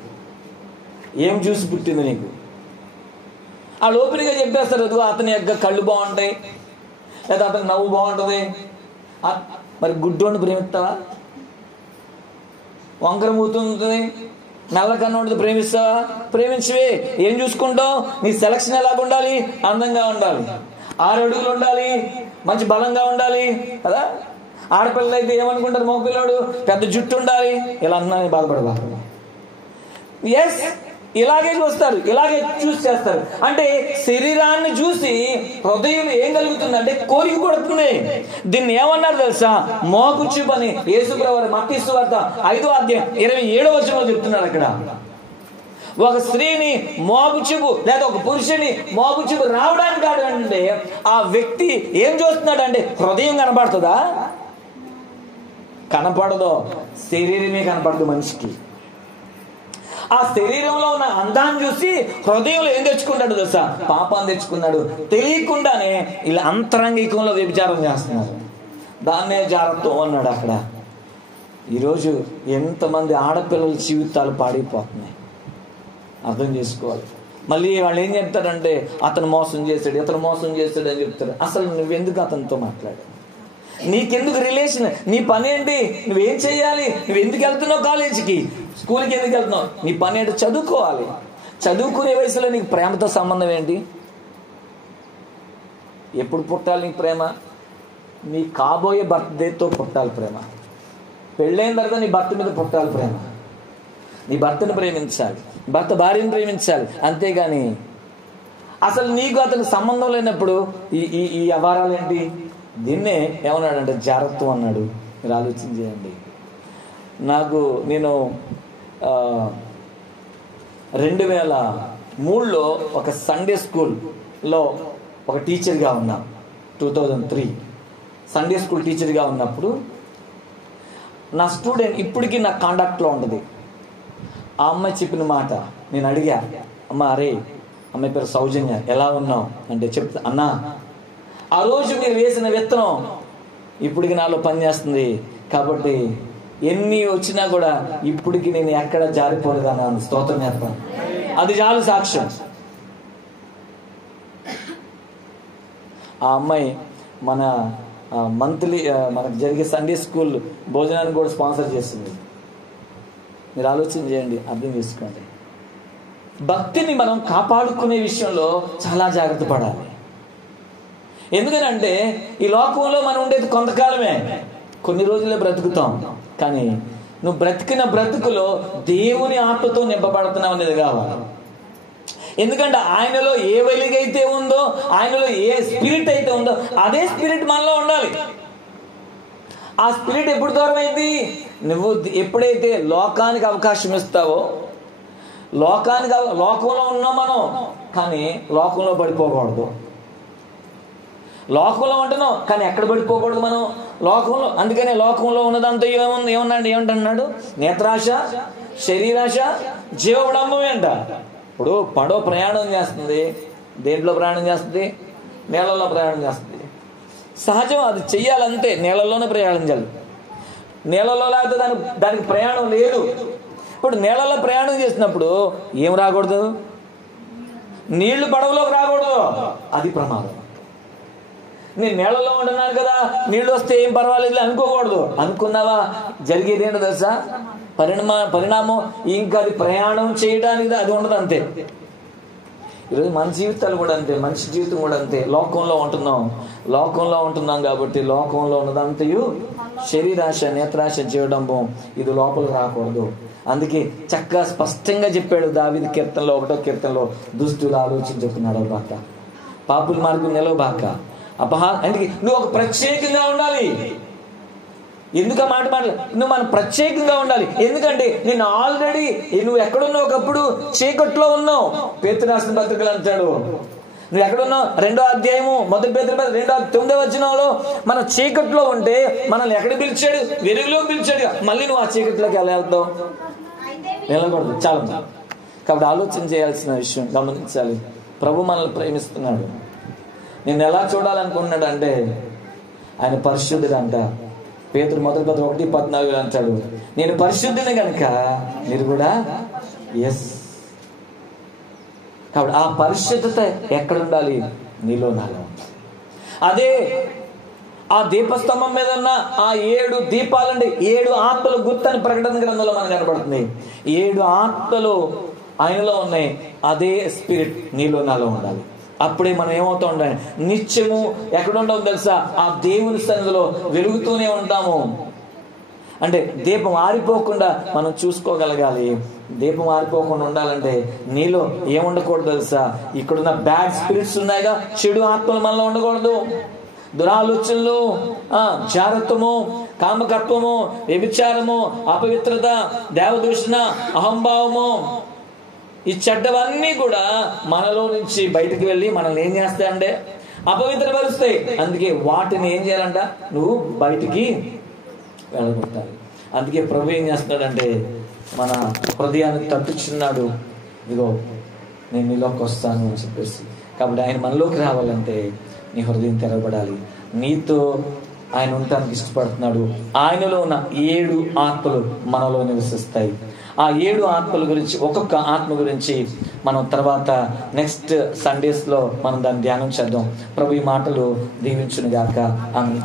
ఏం చూసి పుట్టింది నీకు? ఆ ఓపెన్గా చెప్పేస్తారు. అదిగో అతని యొక్క కళ్ళు బాగుంటాయి, లేదా అతని నవ్వు బాగుంటుంది. మరి గుడ్డోని ప్రేమిస్తావా? వంకర మూతుంది, నల్ల కన్ను ఉంటుంది, ప్రేమిస్తావా? ప్రేమించవే. ఏం చూసుకుంటావు? నీ సెలక్షన్ ఎలాగ ఉండాలి? అందంగా ఉండాలి, 6 అడుగులు ఉండాలి, మంచి బలంగా ఉండాలి కదా. ఆడపిల్లలు అయితే ఏమనుకుంటారు? మగపిల్లాడు పెద్ద జుట్టు ఉండాలి. ఇలా అన్నా బాధపడవా? ఎస్, ఇలాగే చూస్తారు, ఇలాగే చూసి చేస్తారు. అంటే శరీరాన్ని చూసి హృదయం ఏం కలుగుతుంది అంటే కోరిక పడుతుంది. దీన్ని ఏమన్నారు తెలుసా? మోగుచూపు అని యేసుప్రభువు మత్తయి సువార్త 5వ అధ్యాయం 27వ వచనంలో చెప్తున్నాడు. అక్కడ ఒక స్త్రీని మోగుచూపు లేదా ఒక పురుషుని మోగుచూపు రావడానికి కాదంటే ఆ వ్యక్తి ఏం చూస్తున్నాడు అంటే హృదయం కనపడుతుందా? కనపడదు. శరీరమే కనపడదు మనిషికి. ఆ శరీరంలో ఉన్న అందాన్ని చూసి హృదయంలో ఏం తెచ్చుకుంటాడు తెలుసా? పాపాన్ని తెచ్చుకున్నాడు. తెలియకుండానే ఇలా అంతరంగికంలో వ్యభిచారం చేస్తున్నారు. దాన్నే జాగ్రత్త అన్నాడు అక్కడ. ఈరోజు ఎంతమంది ఆడపిల్లల జీవితాలు పాడైపోతున్నాయి, అర్థం చేసుకోవాలి. మళ్ళీ వాళ్ళు ఏం చెప్తారంటే అతను మోసం చేశాడు, ఇతను మోసం చేశాడు అని చెప్తారు. అసలు నువ్వెందుకు అతనితో మాట్లాడు? నీకెందుకు రిలేషన్? నీ పని ఏంటి? నువ్వేం చెయ్యాలి? నువ్వు ఎందుకు వెళ్తున్నావు కాలేజీకి, స్కూల్కి ఎందుకు వెళ్తున్నావు? నీ పని ఏంటి? చదువుకోవాలి. చదువుకునే వయసులో నీకు ప్రేమతో సంబంధం ఏంటి? ఎప్పుడు పుట్టాలి నీకు ప్రేమ? నీ కాబోయే బర్త్డేతో పుట్టాలి ప్రేమ. పెళ్ళైన తర్వాత నీ భర్త మీద పుట్టాలి ప్రేమ. నీ భర్తను ప్రేమించాలి, భర్త భార్యను ప్రేమించాలి. అంతేగాని అసలు నీకు అతనికి సంబంధం లేనప్పుడు ఈ వ్యవహారాలు ఏంటి? దీన్నే ఏమన్నాడంటే జాగ్రత్త అన్నాడు. మీరు ఆలోచన చేయండి. నేను 2003లో ఒక సండే స్కూల్లో ఒక టీచర్గా ఉన్నా. 2003 సండే స్కూల్ టీచర్గా ఉన్నప్పుడు నా స్టూడెంట్ ఇప్పటికీ నా కాంటాక్ట్లో ఉంటుంది. ఆ అమ్మాయి చెప్పిన మాట నేను అడిగా, అమ్మ అరే, అమ్మాయి పేరు సౌజన్య, ఎలా ఉన్నావు అంటే చెప్తా, అన్నా ఆ రోజు మీరు వేసిన విత్తనం ఇప్పటికి నాలో పనిచేస్తుంది, కాబట్టి ఎన్ని వచ్చినా కూడా ఇప్పటికి నేను ఎక్కడ జారిపోలేదన్నాను. స్తోత్రం చేస్తాను. అది చాలు సాక్ష్యం. ఆ అమ్మాయి మన మంత్లీ మనకు జరిగే సండే స్కూల్ భోజనాన్ని కూడా స్పాన్సర్ చేస్తుంది. మీరు ఆలోచన చేయండి, అర్థం చేసుకోండి. భక్తిని మనం కాపాడుకునే విషయంలో చాలా జాగ్రత్త పడాలి. ఎందుకనంటే ఈ లోకంలో మనం ఉండేది కొంతకాలమే, కొన్ని రోజులే బ్రతుకుతాం. కానీ నువ్వు బ్రతికిన బ్రతుకులో దేవుని ఆత్మతో నింపబడుతున్నావు అనేది కావాలి. ఎందుకంటే ఆయనలో ఏ వెలుగైతే ఉందో, ఆయనలో ఏ స్పిరిట్ అయితే ఉందో అదే స్పిరిట్ మనలో ఉండాలి. ఆ స్పిరిట్ ఎప్పుడు దూరం అయింది? నువ్వు ఎప్పుడైతే లోకానికి అవకాశం ఇస్తావో, లోకంలో ఉన్నాం మనం, కానీ లోకంలో పడిపోకూడదు. లోకంలో ఉంటున్నాం కానీ ఎక్కడ పడిపోకూడదు మనం లోకంలో. అందుకనే లోకంలో ఉన్నదంతా ఏమంటున్నాడు? నేత్రాశ, శరీరాశ, జీవబడంబమే అంట. ఇప్పుడు పడవ ప్రయాణం చేస్తుంది, దేంట్లో ప్రయాణం చేస్తుంది? నీళ్ళల్లో ప్రయాణం చేస్తుంది. సహజం, అది చెయ్యాలంతే, నీళ్ళల్లోనే ప్రయాణం చేయాలి. నీళ్ళలో లేకపోతే దానికి ప్రయాణం లేదు. ఇప్పుడు నీళ్ళలో ప్రయాణం చేసినప్పుడు ఏం రాకూడదు? నీళ్లు పడవలోకి రాకూడదు, అది ప్రమాదం. నేను నీళ్ళలో ఉంటున్నాను కదా, నీళ్ళు వస్తే ఏం పర్వాలేదు అనుకోకూడదు. అనుకున్నావా జరిగేది ఏంటో తెలుసా? పరిణామం. ఇంకా అది ప్రయాణం చేయడానికి అది ఉండదు, అంతే. ఈరోజు మన జీవితాలు కూడా అంతే, మనిషి జీవితం కూడా అంతే. లోకంలో ఉంటున్నాం కాబట్టి లోకంలో ఉన్నదంతయు శరీరాశ, నేత్రాశ, జీవడంబం, ఇది లోపలికి రాకూడదు. అందుకే చక్కగా స్పష్టంగా చెప్పాడు దావీదు కీర్తనలో 1వ కీర్తనలో, దుష్టులు ఆలోచించుకున్నాడు భర్త. పాపుల మార్గం నిలవబాక. అందుకే నువ్వు ఒక ప్రత్యేకంగా ఉండాలి. ఎందుకు ఆ మాట నువ్వు మనం ప్రత్యేకంగా ఉండాలి. ఎందుకంటే నేను ఆల్రెడీ నువ్వు ఎక్కడున్నావు, ఒకప్పుడు చీకట్లో ఉన్నావు. పేతురు రాసిన పత్రికలు అంటాడు, నువ్వు ఎక్కడున్నావు, 2వ అధ్యాయము 1 పేతురు 9వ వచనంలో మనం చీకట్లో ఉంటే మనల్ని ఎక్కడ పిలిచాడు, వెలుగులోకి పిలిచాడు. మళ్ళీ నువ్వు ఆ చీకట్లోకి ఎలా వెళ్తావు, వెళ్ళకూడదు. చాలా కాబట్టి ఆలోచన చేయాల్సిన విషయం గమనించాలి. ప్రభు మనల్ని ప్రేమిస్తున్నాడు. నిన్ను ఎలా చూడాలనుకున్నాడు అంటే ఆయన పరిశుద్ధుడు అంట. పేతురు 1:14 అంటాడు, నేను పరిశుద్ధుని కనుక మీరు కూడా. ఎస్, కాబట్టి ఆ పరిశుద్ధత ఎక్కడ ఉండాలి, నీలో నాలో. అదే ఆ దీపస్తంభం మీద ఉన్న ఆ 7 దీపాలండి 7 ఆత్మలు గుర్తని ప్రకటన గ్రంథంలో మనకు కనబడుతుంది. 7 ఆత్మలు ఆయనలో ఉన్నాయి. అదే స్పిరిట్ నీలో నాలో ఉండాలి. అప్పుడే మనం ఏమవుతా ఉండాలి, నిత్యము ఎక్కడ ఉండవు తెలుసా, ఆ దేవుని సన్నిధిలో వెలుగుతూనే ఉంటాము. అంటే దీపం ఆరిపోకుండా మనం చూసుకోగలగాలి. దీపం ఆరిపోకుండా ఉండాలంటే నీలో ఏముండకూడదు తెలుసా, ఇక్కడున్న బ్యాడ్ స్పిరిట్స్ ఉన్నాయిగా, చెడు ఆత్మలు మనలో ఉండకూడదు. దురాలోచనలు, జారత్వము, కామకత్వము, వ్యభిచారము, అపవిత్రత, దేవదూషణ, అహంభావము, ఈ చెడ్డవన్నీ కూడా మనలో నుంచి బయటకు వెళ్ళి మనల్ని ఏం చేస్తాయంటే అపవిత్రపరుస్తాయి. అందుకే వాటిని ఏం చేయాలంట, నువ్వు బయటికి వెళ్ళగొట్టాలి. అందుకే ప్రభు ఏం చేస్తున్నాడంటే మన హృదయాన్ని తట్టుచున్నాడు, ఇదిగో నేను నీలోకి వస్తాను అని చెప్పేసి. కాబట్టి ఆయన మనలోకి రావాలంటే నీ హృదయం తెరవబడాలి. నీతో ఆయన ఉండటానికి ఇష్టపడుతున్నాడు. ఆయనలో ఉన్న 7 ఆత్మలు మనలో నివసిస్తాయి. ఆ 7 ఆత్మల గురించి, ఒక్కొక్క ఆత్మ గురించి మనం తర్వాత నెక్స్ట్ సండేస్లో మనం దాన్ని ధ్యానం చేద్దాం. ప్రభు ఈ మాటలు దీవించును గాక. ఆమేన్.